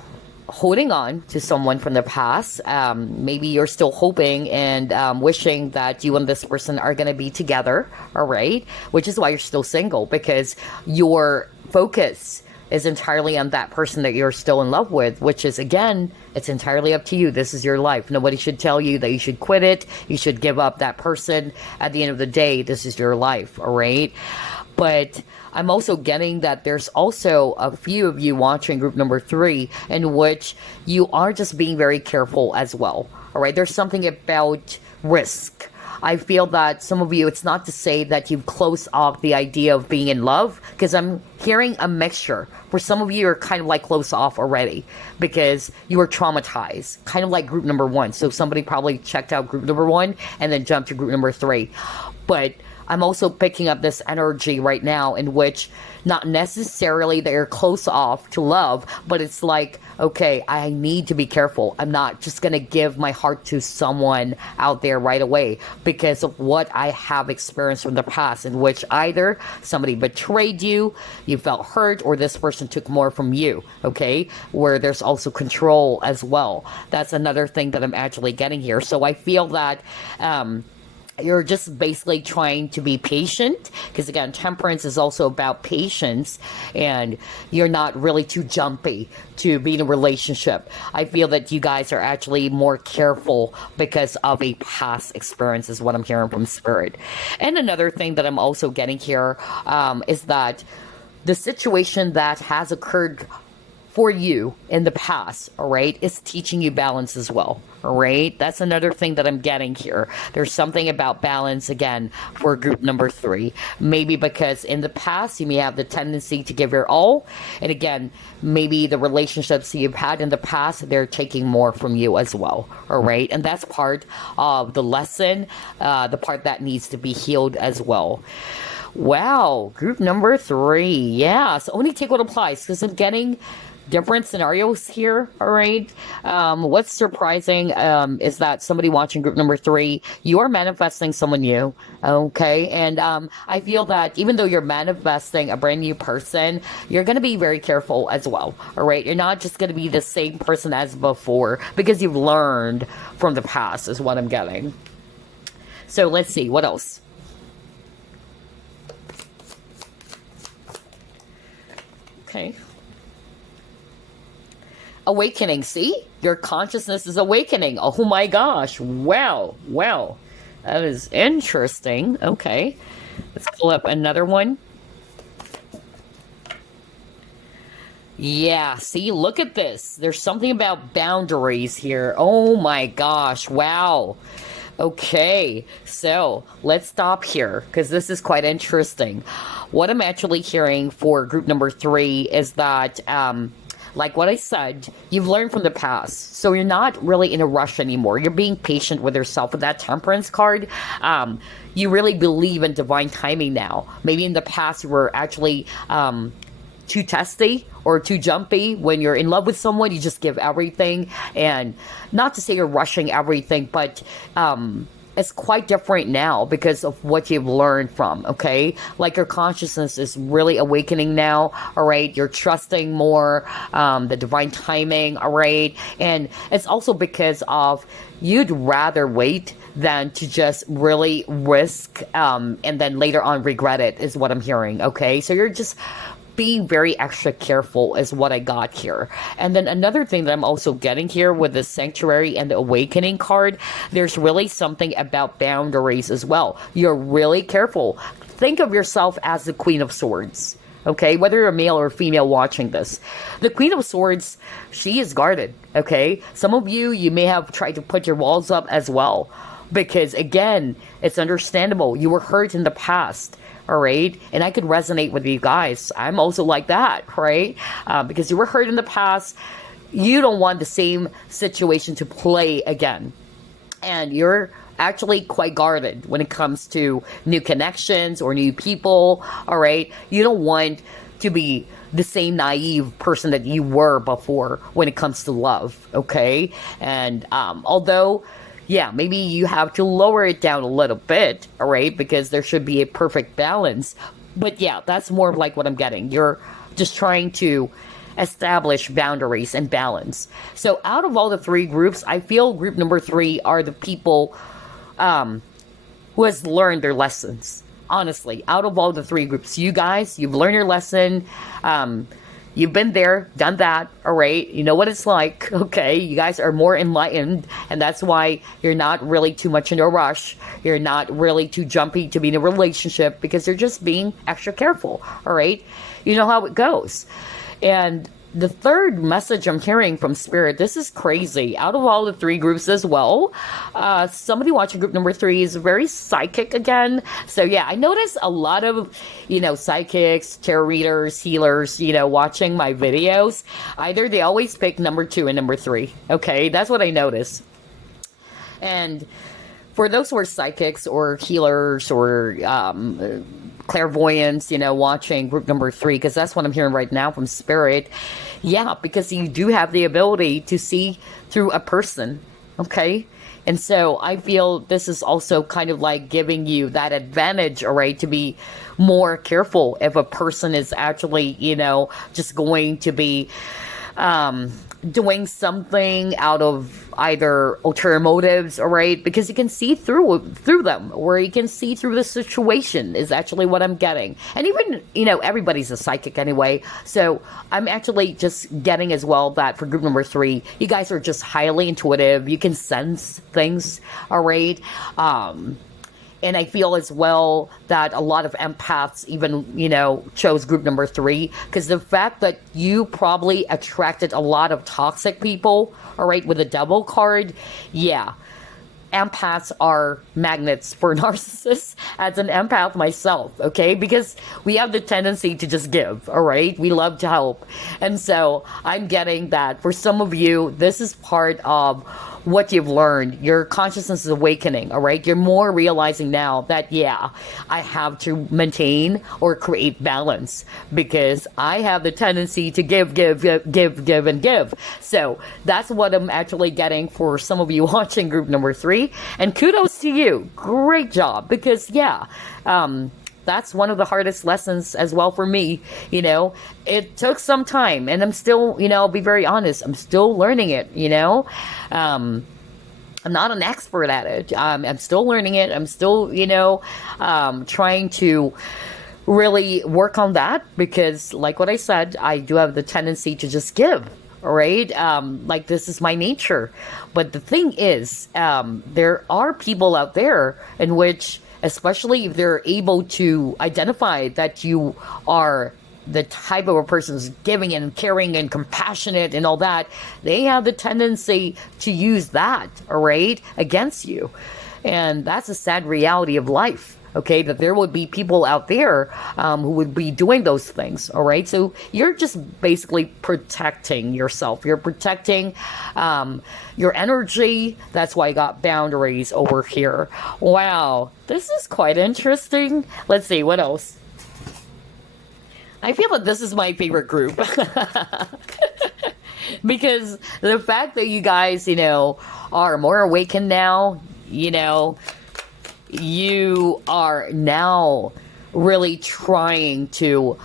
holding on to someone from the past. Maybe you're still hoping and wishing that you and this person are going to be together, all right? Which is why you're still single, because your focus is entirely on that person that you're still in love with, which is, again, it's entirely up to you. This is your life. Nobody should tell you that you should quit it. You should give up that person. At the end of the day, this is your life, all right? But I'm also getting that there's also a few of you watching group number 3 in which you are just being very careful as well, all right? There's something about risk. I feel that some of you, it's not to say that you've closed off the idea of being in love, because I'm hearing a mixture. For some of you are kind of like closed off already because you were traumatized, kind of like group number 1. So somebody probably checked out group number 1 and then jumped to group number 3. But I'm also picking up this energy right now in which not necessarily that you're close off to love, but it's like, okay, I need to be careful. I'm not just going to give my heart to someone out there right away because of what I have experienced from the past, in which either somebody betrayed you, you felt hurt, or this person took more from you, okay? Where there's also control as well. That's another thing that I'm actually getting here. So I feel that you're just basically trying to be patient, because again, temperance is also about patience, and you're not really too jumpy to be in a relationship. I feel that you guys are actually more careful because of a past experience, is what I'm hearing from Spirit. And another thing that I'm also getting here is that the situation that has occurred for you in the past, all right, is teaching you balance as well, all right? That's another thing that I'm getting here. There's something about balance, again, for group number 3. Maybe because in the past, you may have the tendency to give your all, and again, maybe the relationships you've had in the past, they're taking more from you as well, all right? And that's part of the lesson, the part that needs to be healed as well. Wow, group number 3. Yeah, so only take what applies because I'm getting different scenarios here. All right. What's surprising is that somebody watching group number 3, you are manifesting someone new. Okay. And I feel that even though you're manifesting a brand new person, you're going to be very careful as well. All right. You're not just going to be the same person as before because you've learned from the past, is what I'm getting. So let's see. What else? Okay. Awakening. See, your consciousness is awakening. Oh my gosh. Wow. Wow. That is interesting. Okay. Let's pull up another one. Yeah, see, look at this. There's something about boundaries here. Oh my gosh. Wow. Okay, so let's stop here because this is quite interesting. What I'm actually hearing for group number 3 is that like what I said, you've learned from the past. So you're not really in a rush anymore. You're being patient with yourself. With that Temperance card, you really believe in divine timing now. Maybe in the past you were actually too testy or too jumpy. When you're in love with someone, you just give everything. And not to say you're rushing everything, but it's quite different now because of what you've learned from, okay? Like your consciousness is really awakening now, all right? You're trusting more the divine timing, all right? And it's also because of you'd rather wait than to just really risk and then later on regret it, is what I'm hearing, okay? So you're just being very extra careful is what I got here. And then another thing that I'm also getting here with the Sanctuary and the Awakening card, there's really something about boundaries as well. You're really careful. Think of yourself as the Queen of Swords. Okay, whether you're a male or female watching this, the Queen of Swords, she is guarded. Okay, some of you may have tried to put your walls up as well, because again, it's understandable. You were hurt in the past. All right. And I could resonate with you guys. I'm also like that, right? Because you were hurt in the past. You don't want the same situation to play again. And you're actually quite guarded when it comes to new connections or new people. All right. You don't want to be the same naive person that you were before when it comes to love. Okay. And although, yeah, maybe you have to lower it down a little bit, all right, because there should be a perfect balance. But yeah, that's more like what I'm getting. You're just trying to establish boundaries and balance. So out of all the 3 groups, I feel group number 3 are the people who has learned their lessons. Honestly, out of all the 3 groups, you guys, you've learned your lesson. You've been there, done that, all right? You know what it's like, okay? You guys are more enlightened, and that's why you're not really too much in a rush. You're not really too jumpy to be in a relationship because you're just being extra careful, all right? You know how it goes. And the third message I'm hearing from Spirit, this is crazy. Out of all the 3 groups as well, somebody watching group number 3 is very psychic again. So yeah, I notice a lot of, psychics, tarot readers, healers, watching my videos. Either they always pick number 2 and number 3. Okay, that's what I notice. And for those who are psychics or healers or clairvoyance, watching group number 3, because that's what I'm hearing right now from Spirit. Yeah, because you do have the ability to see through a person, okay? And so I feel this is also kind of like giving you that advantage, all right, to be more careful if a person is actually, just going to be doing something out of either ulterior motives, all right, because you can see through them, or you can see through the situation is actually what I'm getting. And even, everybody's a psychic anyway, so I'm actually just getting as well that for group number 3, you guys are just highly intuitive. You can sense things, all right. And I feel as well that a lot of empaths even, chose group number 3 because the fact that you probably attracted a lot of toxic people, all right, with a Devil card, yeah. Empaths are magnets for narcissists as an empath myself, okay? Because we have the tendency to just give, all right? We love to help. And so I'm getting that for some of you, this is part of what you've learned. Your consciousness is awakening, all right? You're more realizing now that, yeah, I have to maintain or create balance because I have the tendency to give, and give. So that's what I'm actually getting for some of you watching group number 3. And kudos to you. Great job. Because, yeah, that's one of the hardest lessons as well for me. You know, it took some time and I'm still, you know, I'll be very honest, I'm still learning it, you know. I'm not an expert at it. I'm still learning it. I'm still, you know, trying to really work on that because, like what I said, I do have the tendency to just give. All right. Like this is my nature. But the thing is, there are people out there in which, especially if they're able to identify that you are the type of a person who's giving and caring and compassionate and all that, they have the tendency to use that, all right, against you. And that's a sad reality of life. Okay, that there would be people out there who would be doing those things. All right, so you're just basically protecting yourself. You're protecting your energy. That's why I got boundaries over here. Wow, this is quite interesting. Let's see what else. I feel that this is my favorite group because the fact that you guys, you know, are more awakened now, you know. You are now really trying to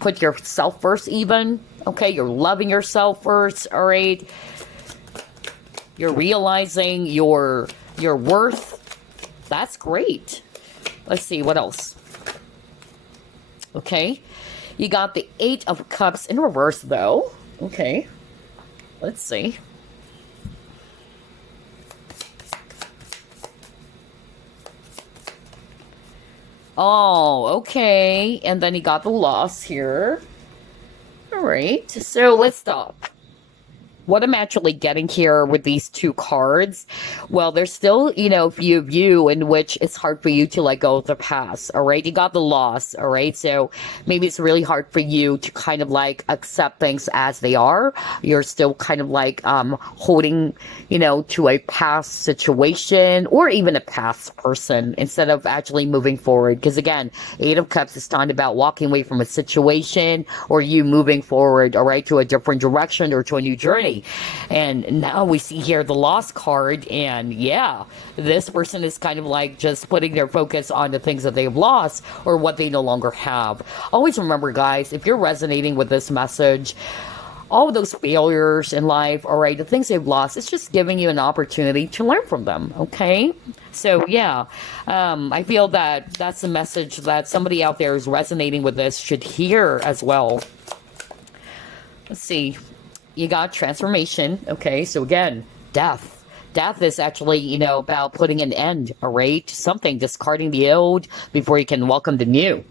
put yourself first even, okay? You're loving yourself first, all right? You're realizing your worth. That's great. Let's see, what else? Okay. You got the 8 of Cups in reverse, though. Okay. Let's see. Oh, okay. And then he got the loss here. All right. So let's stop. What I'm actually getting here with these 2 cards, well, there's still, you know, view of you in which it's hard for you to let go of the past, all right? You got the loss, all right? So maybe it's really hard for you to kind of like accept things as they are. You're still kind of like holding, you know, to a past situation or even a past person instead of actually moving forward. Because again, 8 of Cups is talking about walking away from a situation or you moving forward, all right, to a different direction or to a new journey. And now we see here the lost card, and yeah, this person is kind of like just putting their focus on the things that they've lost or what they no longer have. Always remember, guys, if you're resonating with this message, all of those failures in life, all right, the things they've lost, it's just giving you an opportunity to learn from them, okay? So, yeah, I feel that that's a message that somebody out there who's resonating with this should hear as well. Let's see. You got transformation, okay? So again, death. Death is actually, you know, about putting an end, all right, to something, discarding the old before you can welcome the new.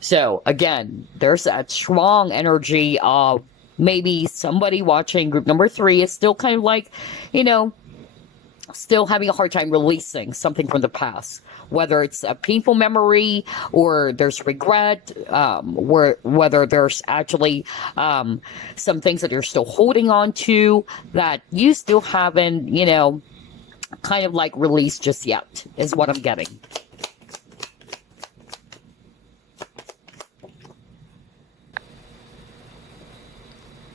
So again, there's that strong energy of maybe somebody watching group number 3 is still kind of like, you know, still having a hard time releasing something from the past, whether it's a painful memory or there's regret, whether there's actually some things that you're still holding on to that you still haven't, you know, kind of like released just yet, is what I'm getting.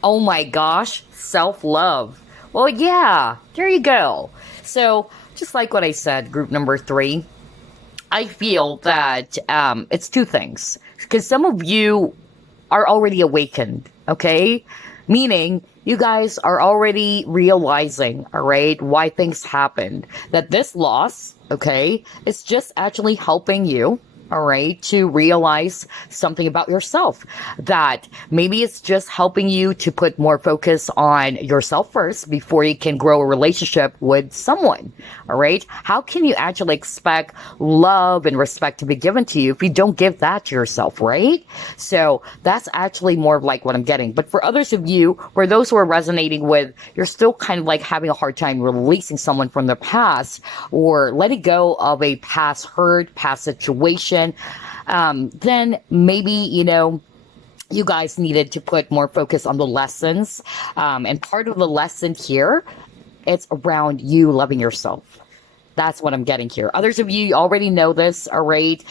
Oh my gosh, self-love. Well, yeah, there you go. So, just like what I said, group number 3, I feel that it's 2 things. Because some of you are already awakened, okay? Meaning, you guys are already realizing, all right, why things happened. That this loss, okay, is just actually helping you, all right, to realize something about yourself. That maybe it's just helping you to put more focus on yourself first before you can grow a relationship with someone, all right? How can you actually expect love and respect to be given to you if you don't give that to yourself, right? So that's actually more of like what I'm getting. But for others of you, where those who are resonating with, you're still kind of like having a hard time releasing someone from the past or letting go of a past hurt, past situation, then maybe, you know, you guys needed to put more focus on the lessons. And part of the lesson here it's around you loving yourself. That's what I'm getting here. Others of you already know this, all right?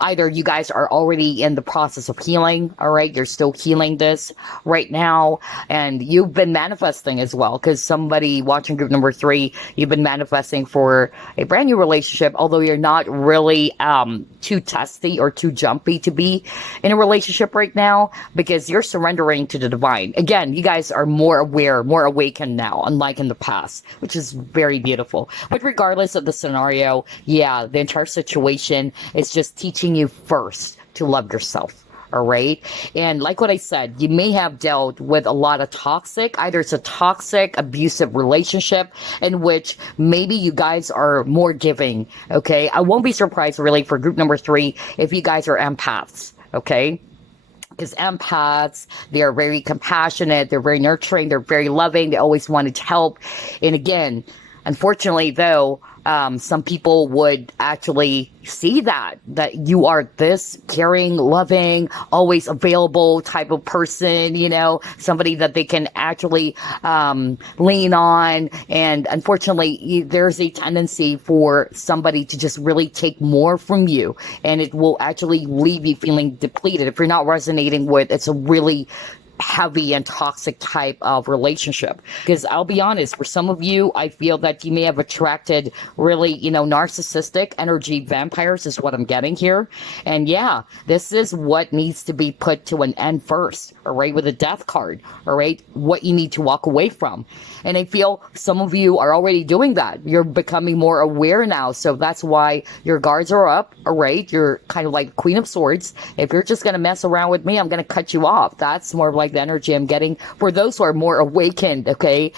Either you guys are already in the process of healing, all right? You're still healing this right now, and you've been manifesting as well, because somebody watching group number 3, you've been manifesting for a brand new relationship, although you're not really too testy or too jumpy to be in a relationship right now, because you're surrendering to the divine. Again, you guys are more aware, more awakened now, unlike in the past, which is very beautiful. But regardless of the scenario, yeah, the entire situation is just teaching you first to love yourself. All right. And like what I said, you may have dealt with a lot of toxic, either it's a toxic, abusive relationship in which maybe you guys are more giving. Okay. I won't be surprised really for group number 3 if you guys are empaths. Okay. Because empaths, they are very compassionate, they're very nurturing, they're very loving, they always wanted to help. And again, unfortunately though, some people would actually see that you are this caring, loving, always available type of person, you know, somebody that they can actually lean on. And unfortunately, there's a tendency for somebody to just really take more from you, and it will actually leave you feeling depleted. If you're not resonating with, it's a really heavy and toxic type of relationship. Because I'll be honest, for some of you, I feel that you may have attracted really, you know, narcissistic energy vampires is what I'm getting here. And yeah, this is what needs to be put to an end first, all right, with a death card, all right, what you need to walk away from. And I feel some of you are already doing that. You're becoming more aware now. So that's why your guards are up, all right? You're kind of like Queen of Swords. If you're just going to mess around with me, I'm going to cut you off. That's more like the energy I'm getting for those who are more awakened, okay?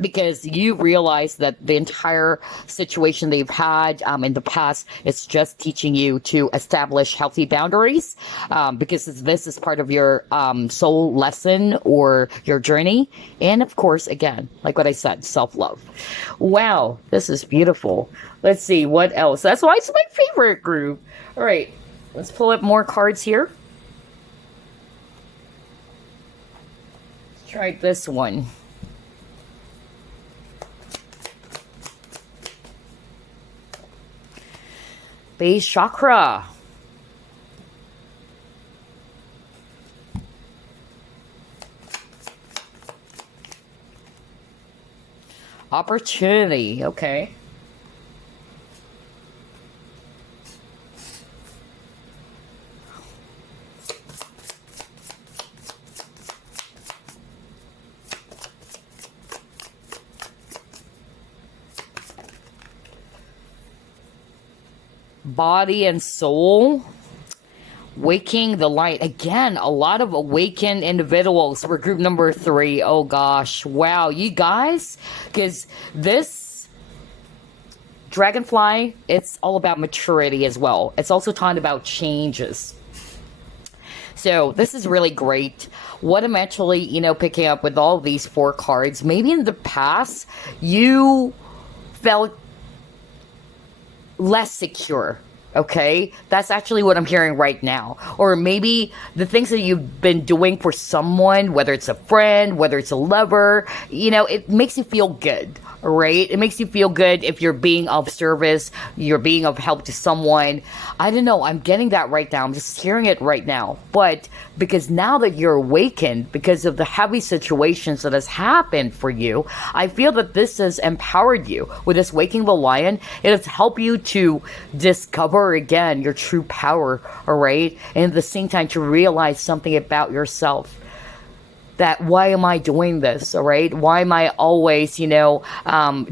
Because you realize that the entire situation they've had in the past is just teaching you to establish healthy boundaries, because this is part of your soul lesson or your journey. And of course, again, like what I said, self-love. Wow, this is beautiful. Let's see, what else? That's why it's my favorite group. All right, let's pull up more cards here. Try this one. Base chakra. Opportunity. Okay. Body and soul. Waking the light. Again, a lot of awakened individuals for group number 3. Oh gosh. Wow. You guys, because this dragonfly, it's all about maturity as well. It's also talking about changes. So this is really great. What I'm actually, you know, picking up with all these 4 cards, maybe in the past, you felt less secure. Okay, that's actually what I'm hearing right now. Or maybe the things that you've been doing for someone, whether it's a friend, whether it's a lover, you know, it makes you feel good, right? It makes you feel good if you're being of service, you're being of help to someone. I don't know, I'm getting that right now. I'm just hearing it right now. But because now that you're awakened, because of the heavy situations that has happened for you, I feel that this has empowered you. With this Waking the Lion, it has helped you to discover again your true power, all right? And at the same time to realize something about yourself. That why am I doing this, all right? Why am I always, you know,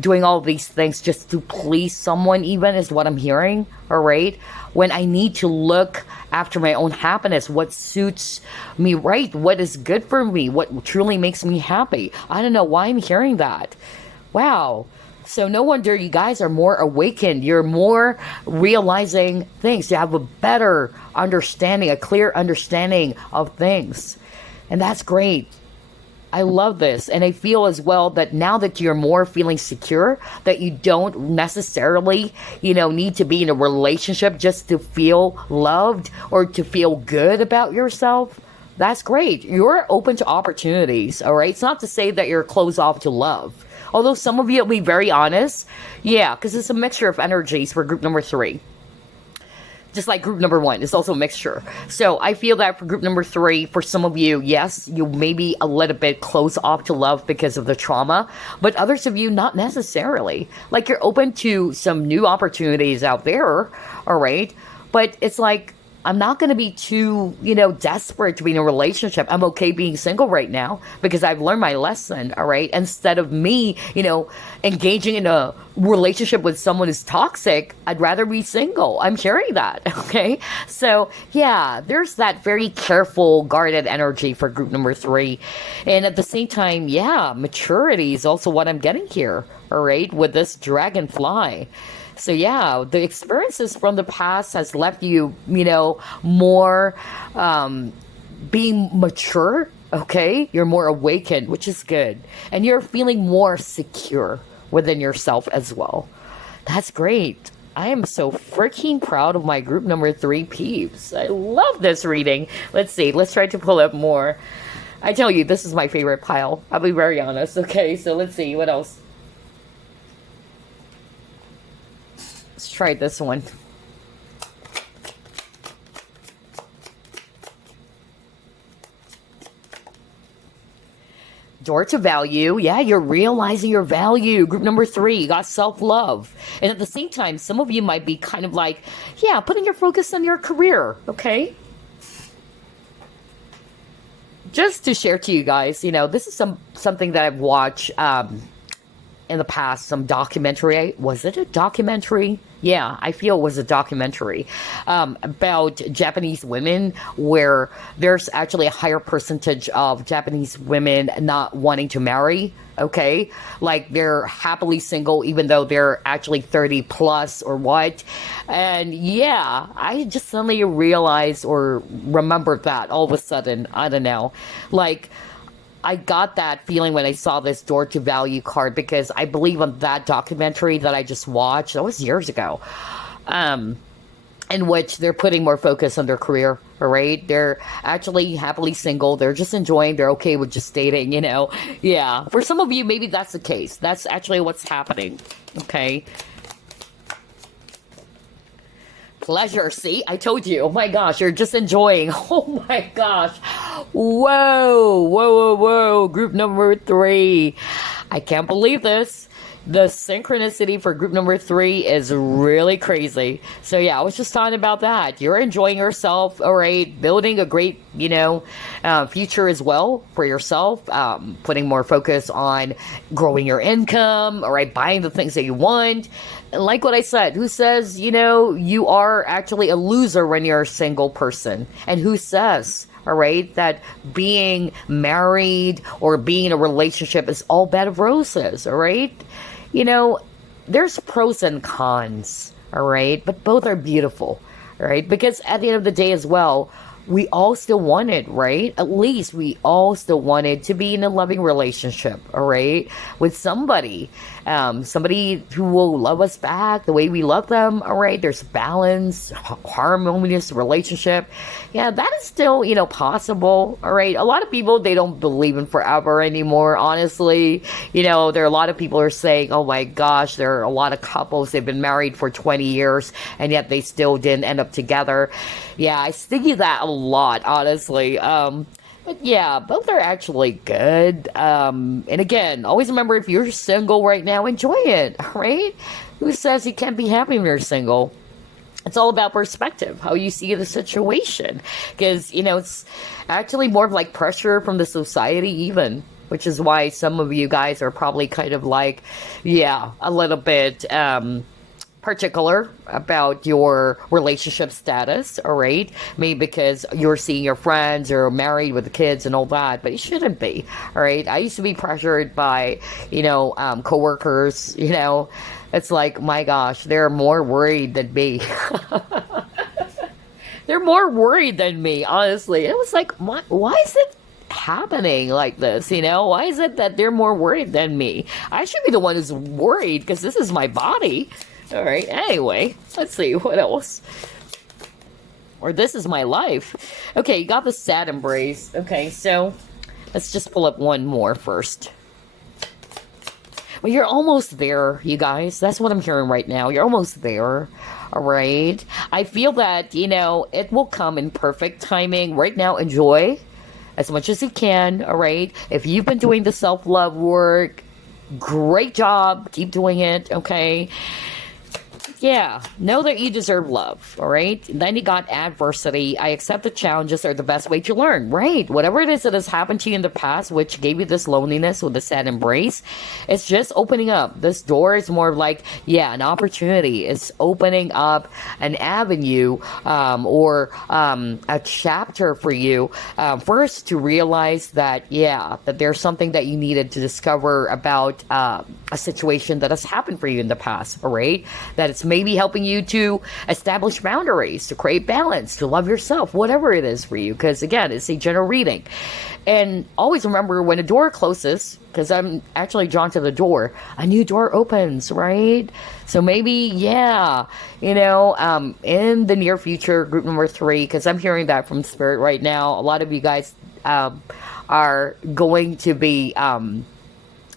doing all these things just to please someone even is what I'm hearing, all right? When I need to look after my own happiness, what suits me right, what is good for me, what truly makes me happy. I don't know why I'm hearing that. Wow. So no wonder you guys are more awakened. You're more realizing things. You have a better understanding, a clear understanding of things. And that's great. I love this. And I feel as well that now that you're more feeling secure, that you don't necessarily, you know, need to be in a relationship just to feel loved or to feel good about yourself. That's great. You're open to opportunities, all right? It's not to say that you're closed off to love. Although some of you will be very honest. Yeah, because it's a mixture of energies for group number 3. Just like group number 1, it's also a mixture. So I feel that for group number 3, for some of you, yes, you may be a little bit close off to love because of the trauma, but others of you, not necessarily. Like, you're open to some new opportunities out there, all right? But it's like, I'm not going to be too, desperate to be in a relationship. I'm okay being single right now because I've learned my lesson, all right? Instead of me, engaging in a relationship with someone who's toxic, I'd rather be single. I'm sharing that, okay? So, yeah, there's that very careful, guarded energy for group number 3. And at the same time, yeah, maturity is also what I'm getting here, all right, with this dragonfly. So yeah, the experiences from the past has left you, more being mature, okay? You're more awakened, which is good. And you're feeling more secure within yourself as well. That's great. I am so freaking proud of my group number 3 peeps. I love this reading. Let's see. Let's try to pull up more. I tell you, this is my favorite pile. I'll be very honest. Okay, so let's see. What else? Let's try this one. Door to value. Yeah, you're realizing your value. Group number 3, you got self-love. And at the same time, some of you might be kind of like, yeah, putting your focus on your career, okay? Just to share to you guys, this is something that I've watched in the past, some documentary. Was it a documentary? Yeah, I feel it was a documentary about Japanese women, where there's actually a higher percentage of Japanese women not wanting to marry, okay? Like, they're happily single even though they're actually 30 plus or what. And yeah, I just suddenly realized or remembered that all of a sudden. I don't know. Like, I got that feeling when I saw this door to value card, because I believe on that documentary that I just watched, that was years ago, in which they're putting more focus on their career, all right? They're actually happily single. They're just enjoying. They're okay with just dating, Yeah. For some of you, maybe that's the case. That's actually what's happening, okay? Pleasure. See, I told you. Oh my gosh, you're just enjoying. Oh my gosh. Whoa, whoa, whoa, whoa. Group number 3. I can't believe this. The synchronicity for group number 3 is really crazy. So yeah, I was just talking about that. You're enjoying yourself, all right? Building a great, future as well for yourself. Putting more focus on growing your income, all right? Buying the things that you want. And like what I said, who says, you are actually a loser when you're a single person? And who says, all right, that being married or being in a relationship is all bed of roses, all right? There's pros and cons, all right? But both are beautiful, all right? Because at the end of the day as well, we all still want it, right? At least we all still wanted to be in a loving relationship, all right? With somebody, somebody who will love us back the way we love them, all right? There's balance, harmonious relationship. Yeah, that is still, possible, all right? A lot of people, they don't believe in forever anymore, honestly. There are a lot of people who are saying, oh my gosh, there are a lot of couples, they've been married for 20 years, and yet they still didn't end up together. Yeah, I see that a lot, honestly. But yeah, both are actually good. And again, always remember, if you're single right now, enjoy it, right? Who says you can't be happy when you're single? It's all about perspective, how you see the situation. Because, it's actually more of like pressure from the society even, which is why some of you guys are probably kind of like, yeah, a little bit particular about your relationship status, all right? Maybe because you're seeing your friends or married with the kids and all that, but you shouldn't be, all right? I used to be pressured by, coworkers, it's like, my gosh, they're more worried than me. They're more worried than me, honestly. It was like, why is it happening like this? Why is it that they're more worried than me? I should be the one who's worried, because this is my body. All right, anyway, let's see what else. Or this is my life. Okay, you got the sad embrace. Okay, so let's just pull up one more first. Well, you're almost there, you guys. That's what I'm hearing right now. You're almost there. All right. I feel that, it will come in perfect timing. Right now, enjoy as much as you can. All right. If you've been doing the self-love work, great job. Keep doing it. Okay. Yeah, know that you deserve love, all right? And then you got adversity. I accept the challenges are the best way to learn, right? Whatever it is that has happened to you in the past, which gave you this loneliness with the sad embrace, it's just opening up. This door is more like, an opportunity. It's opening up an avenue or a chapter for you. First, to realize that, that there's something that you needed to discover about a situation that has happened for you in the past, all right? That it's maybe helping you to establish boundaries, to create balance, to love yourself, whatever it is for you. Because again, it's a general reading. And always remember, when a door closes, because I'm actually drawn to the door, a new door opens, right? So maybe, in the near future, group number 3, because I'm hearing that from Spirit right now, a lot of you guys are going to be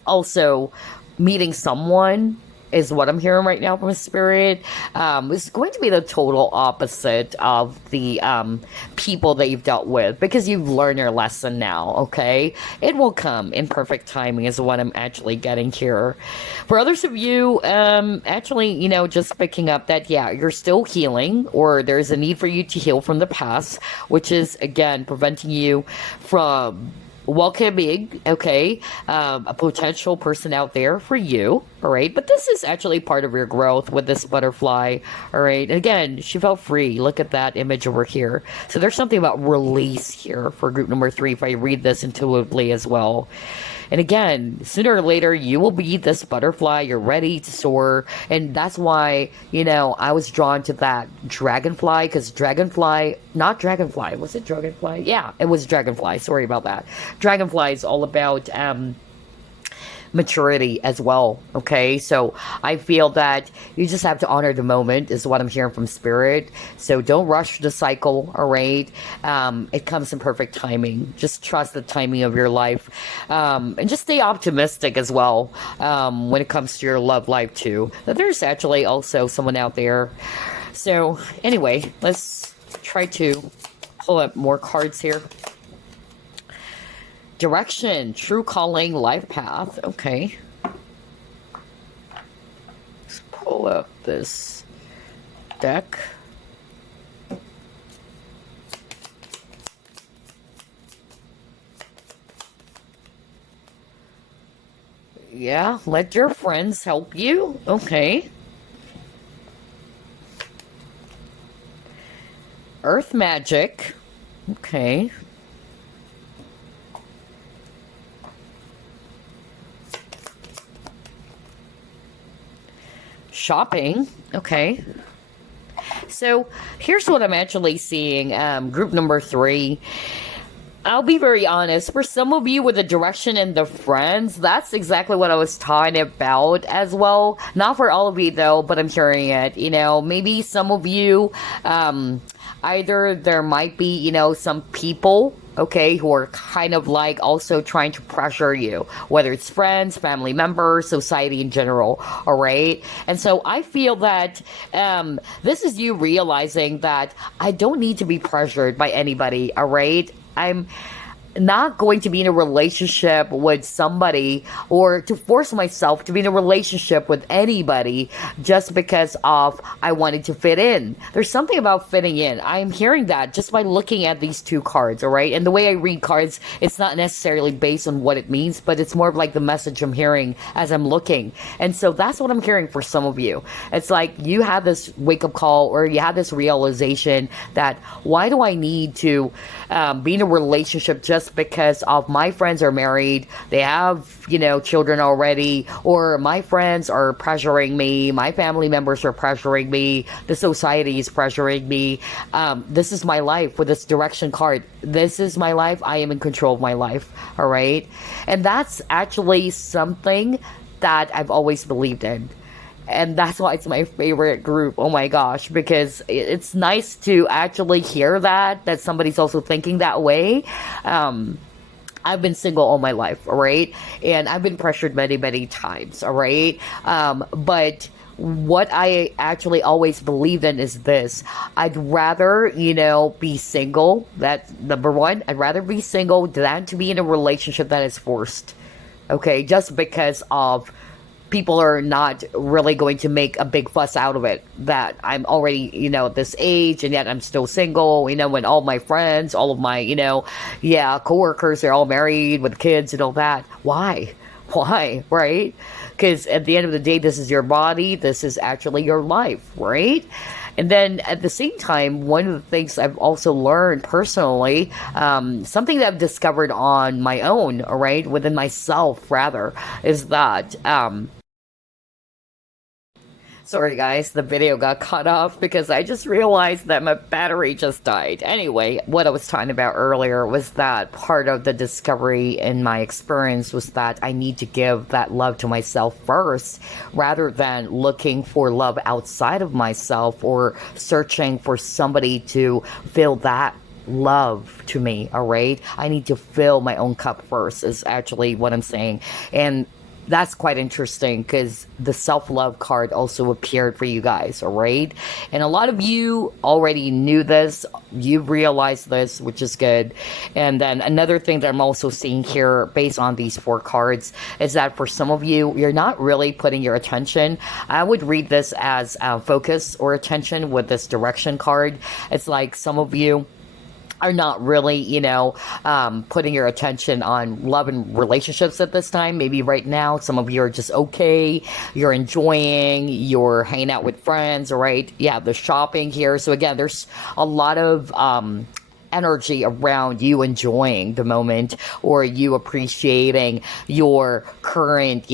also meeting someone, is what I'm hearing right now from Spirit. It's going to be the total opposite of the people that you've dealt with, because you've learned your lesson now, okay? It will come in perfect timing is what I'm actually getting here. For others of you, actually, just picking up that, you're still healing, or there's a need for you to heal from the past, which is, again, preventing you from welcoming, a potential person out there for you, all right? But this is actually part of your growth with this butterfly, all right? Again, she felt free. Look at that image over here. So there's something about release here for group number 3 if I read this intuitively as well. And again, sooner or later, you will be this butterfly. You're ready to soar. And that's why, I was drawn to that dragonfly, because not dragonfly. Was it dragonfly? Yeah, it was dragonfly. Sorry about that. Dragonfly is all about maturity as well, okay? So I feel that you just have to honor the moment is what I'm hearing from Spirit. So don't rush the cycle, all right? It comes in perfect timing. Just trust the timing of your life, and just stay optimistic as well when it comes to your love life too. That there's actually also someone out there. So anyway, let's try to pull up more cards here. Direction, true calling, life path. Okay. Let's pull up this deck. Yeah, let your friends help you. Okay. Earth magic. Okay. Shopping. Okay. So here's what I'm actually seeing. Group number 3. I'll be very honest. For some of you with the direction and the friends, that's exactly what I was talking about as well. Not for all of you though, but I'm hearing it. Maybe some of you, either there might be, some people, who are kind of like also trying to pressure you, whether it's friends, family members, society in general, all right? And so I feel that this is you realizing that I don't need to be pressured by anybody, all right? I'm not going to be in a relationship with somebody, or to force myself to be in a relationship with anybody just because of I wanted to fit in. There's something about fitting in. I'm hearing that just by looking at these 2 cards, all right? And the way I read cards, it's not necessarily based on what it means, but it's more of like the message I'm hearing as I'm looking. And so that's what I'm hearing for some of you. It's like you had this wake-up call, or you had this realization that why do I need to be in a relationship just because of my friends are married, they have, children already, or my friends are pressuring me, my family members are pressuring me, the society is pressuring me. This is my life with this direction card. This is my life. I am in control of my life. All right. And that's actually something that I've always believed in. And that's why it's my favorite group. Oh my gosh, because it's nice to actually hear that somebody's also thinking that way. um I've been single all my life, all right? And I've been pressured many, many times, all right? But what I actually always believed in is this: I'd rather, be single. That's number one. I'd rather be single than to be in a relationship that is forced, okay? Just because of people are not really going to make a big fuss out of it that I'm already, this age and yet I'm still single, when all my friends, all of my, yeah, coworkers, they're all married with kids and all that. Why, right? Because at the end of the day, this is your body, this is actually your life, right? And then at the same time, one of the things I've also learned personally, something that I've discovered on my own, all right, within myself rather, is that sorry guys, the video got cut off because I just realized that my battery just died. Anyway, what I was talking about earlier was that part of the discovery in my experience was that I need to give that love to myself first rather than looking for love outside of myself or searching for somebody to fill that love to me, all right? I need to fill my own cup first is actually what I'm saying. And that's quite interesting because the self-love card also appeared for you guys, all right? And a lot of you already knew this, you realized this, which is good. And then another thing that I'm also seeing here based on these four cards is that for some of you, you're not really putting your attention. I would read this as focus or attention with this direction card. It's like some of you are not really, putting your attention on love and relationships at this time. Maybe right now, some of you are just okay. You're enjoying, you're hanging out with friends, all right? Yeah, the shopping here. So again, there's a lot of energy around you enjoying the moment or you appreciating your current,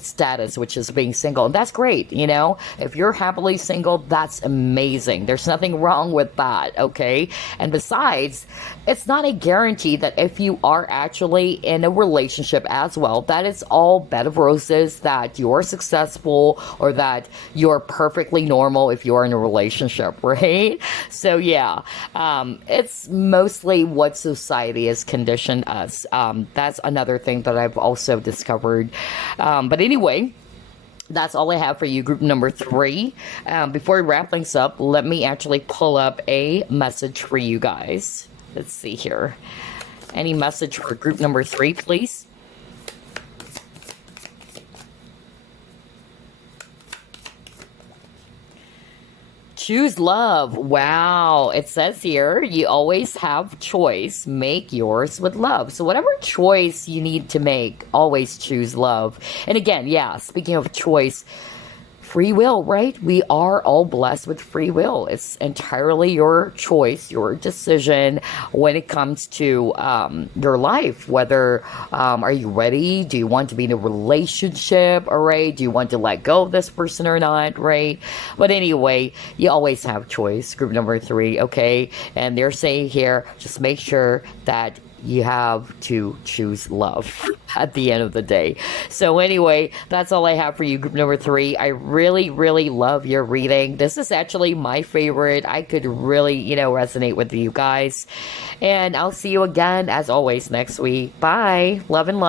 status, which is being single. And that's great, If you're happily single, that's amazing. There's nothing wrong with that, okay? And besides, it's not a guarantee that if you are actually in a relationship as well, that it's all bed of roses, that you're successful or that you're perfectly normal if you're in a relationship, right? So yeah, it's mostly what society has conditioned us. That's another thing that I've also discovered. But anyway, that's all I have for you, group number 3. Before we wrap things up, let me actually pull up a message for you guys. Let's see here. Any message for group number 3, please? Choose love. Wow. It says here, you always have choice. Make yours with love. So whatever choice you need to make, always choose love. And again, yeah, speaking of choice, free will, right? We are all blessed with free will. It's entirely your choice, your decision when it comes to your life. Whether are you ready? Do you want to be in a relationship? All right. Do you want to let go of this person or not? Right. But anyway, you always have choice. Group number 3. Okay. And they're saying here, just make sure that you have to choose love at the end of the day. So anyway, that's all I have for you, group number 3. I really, really love your reading. This is actually my favorite. I could really, resonate with you guys. And I'll see you again, as always, next week. Bye. Love and light.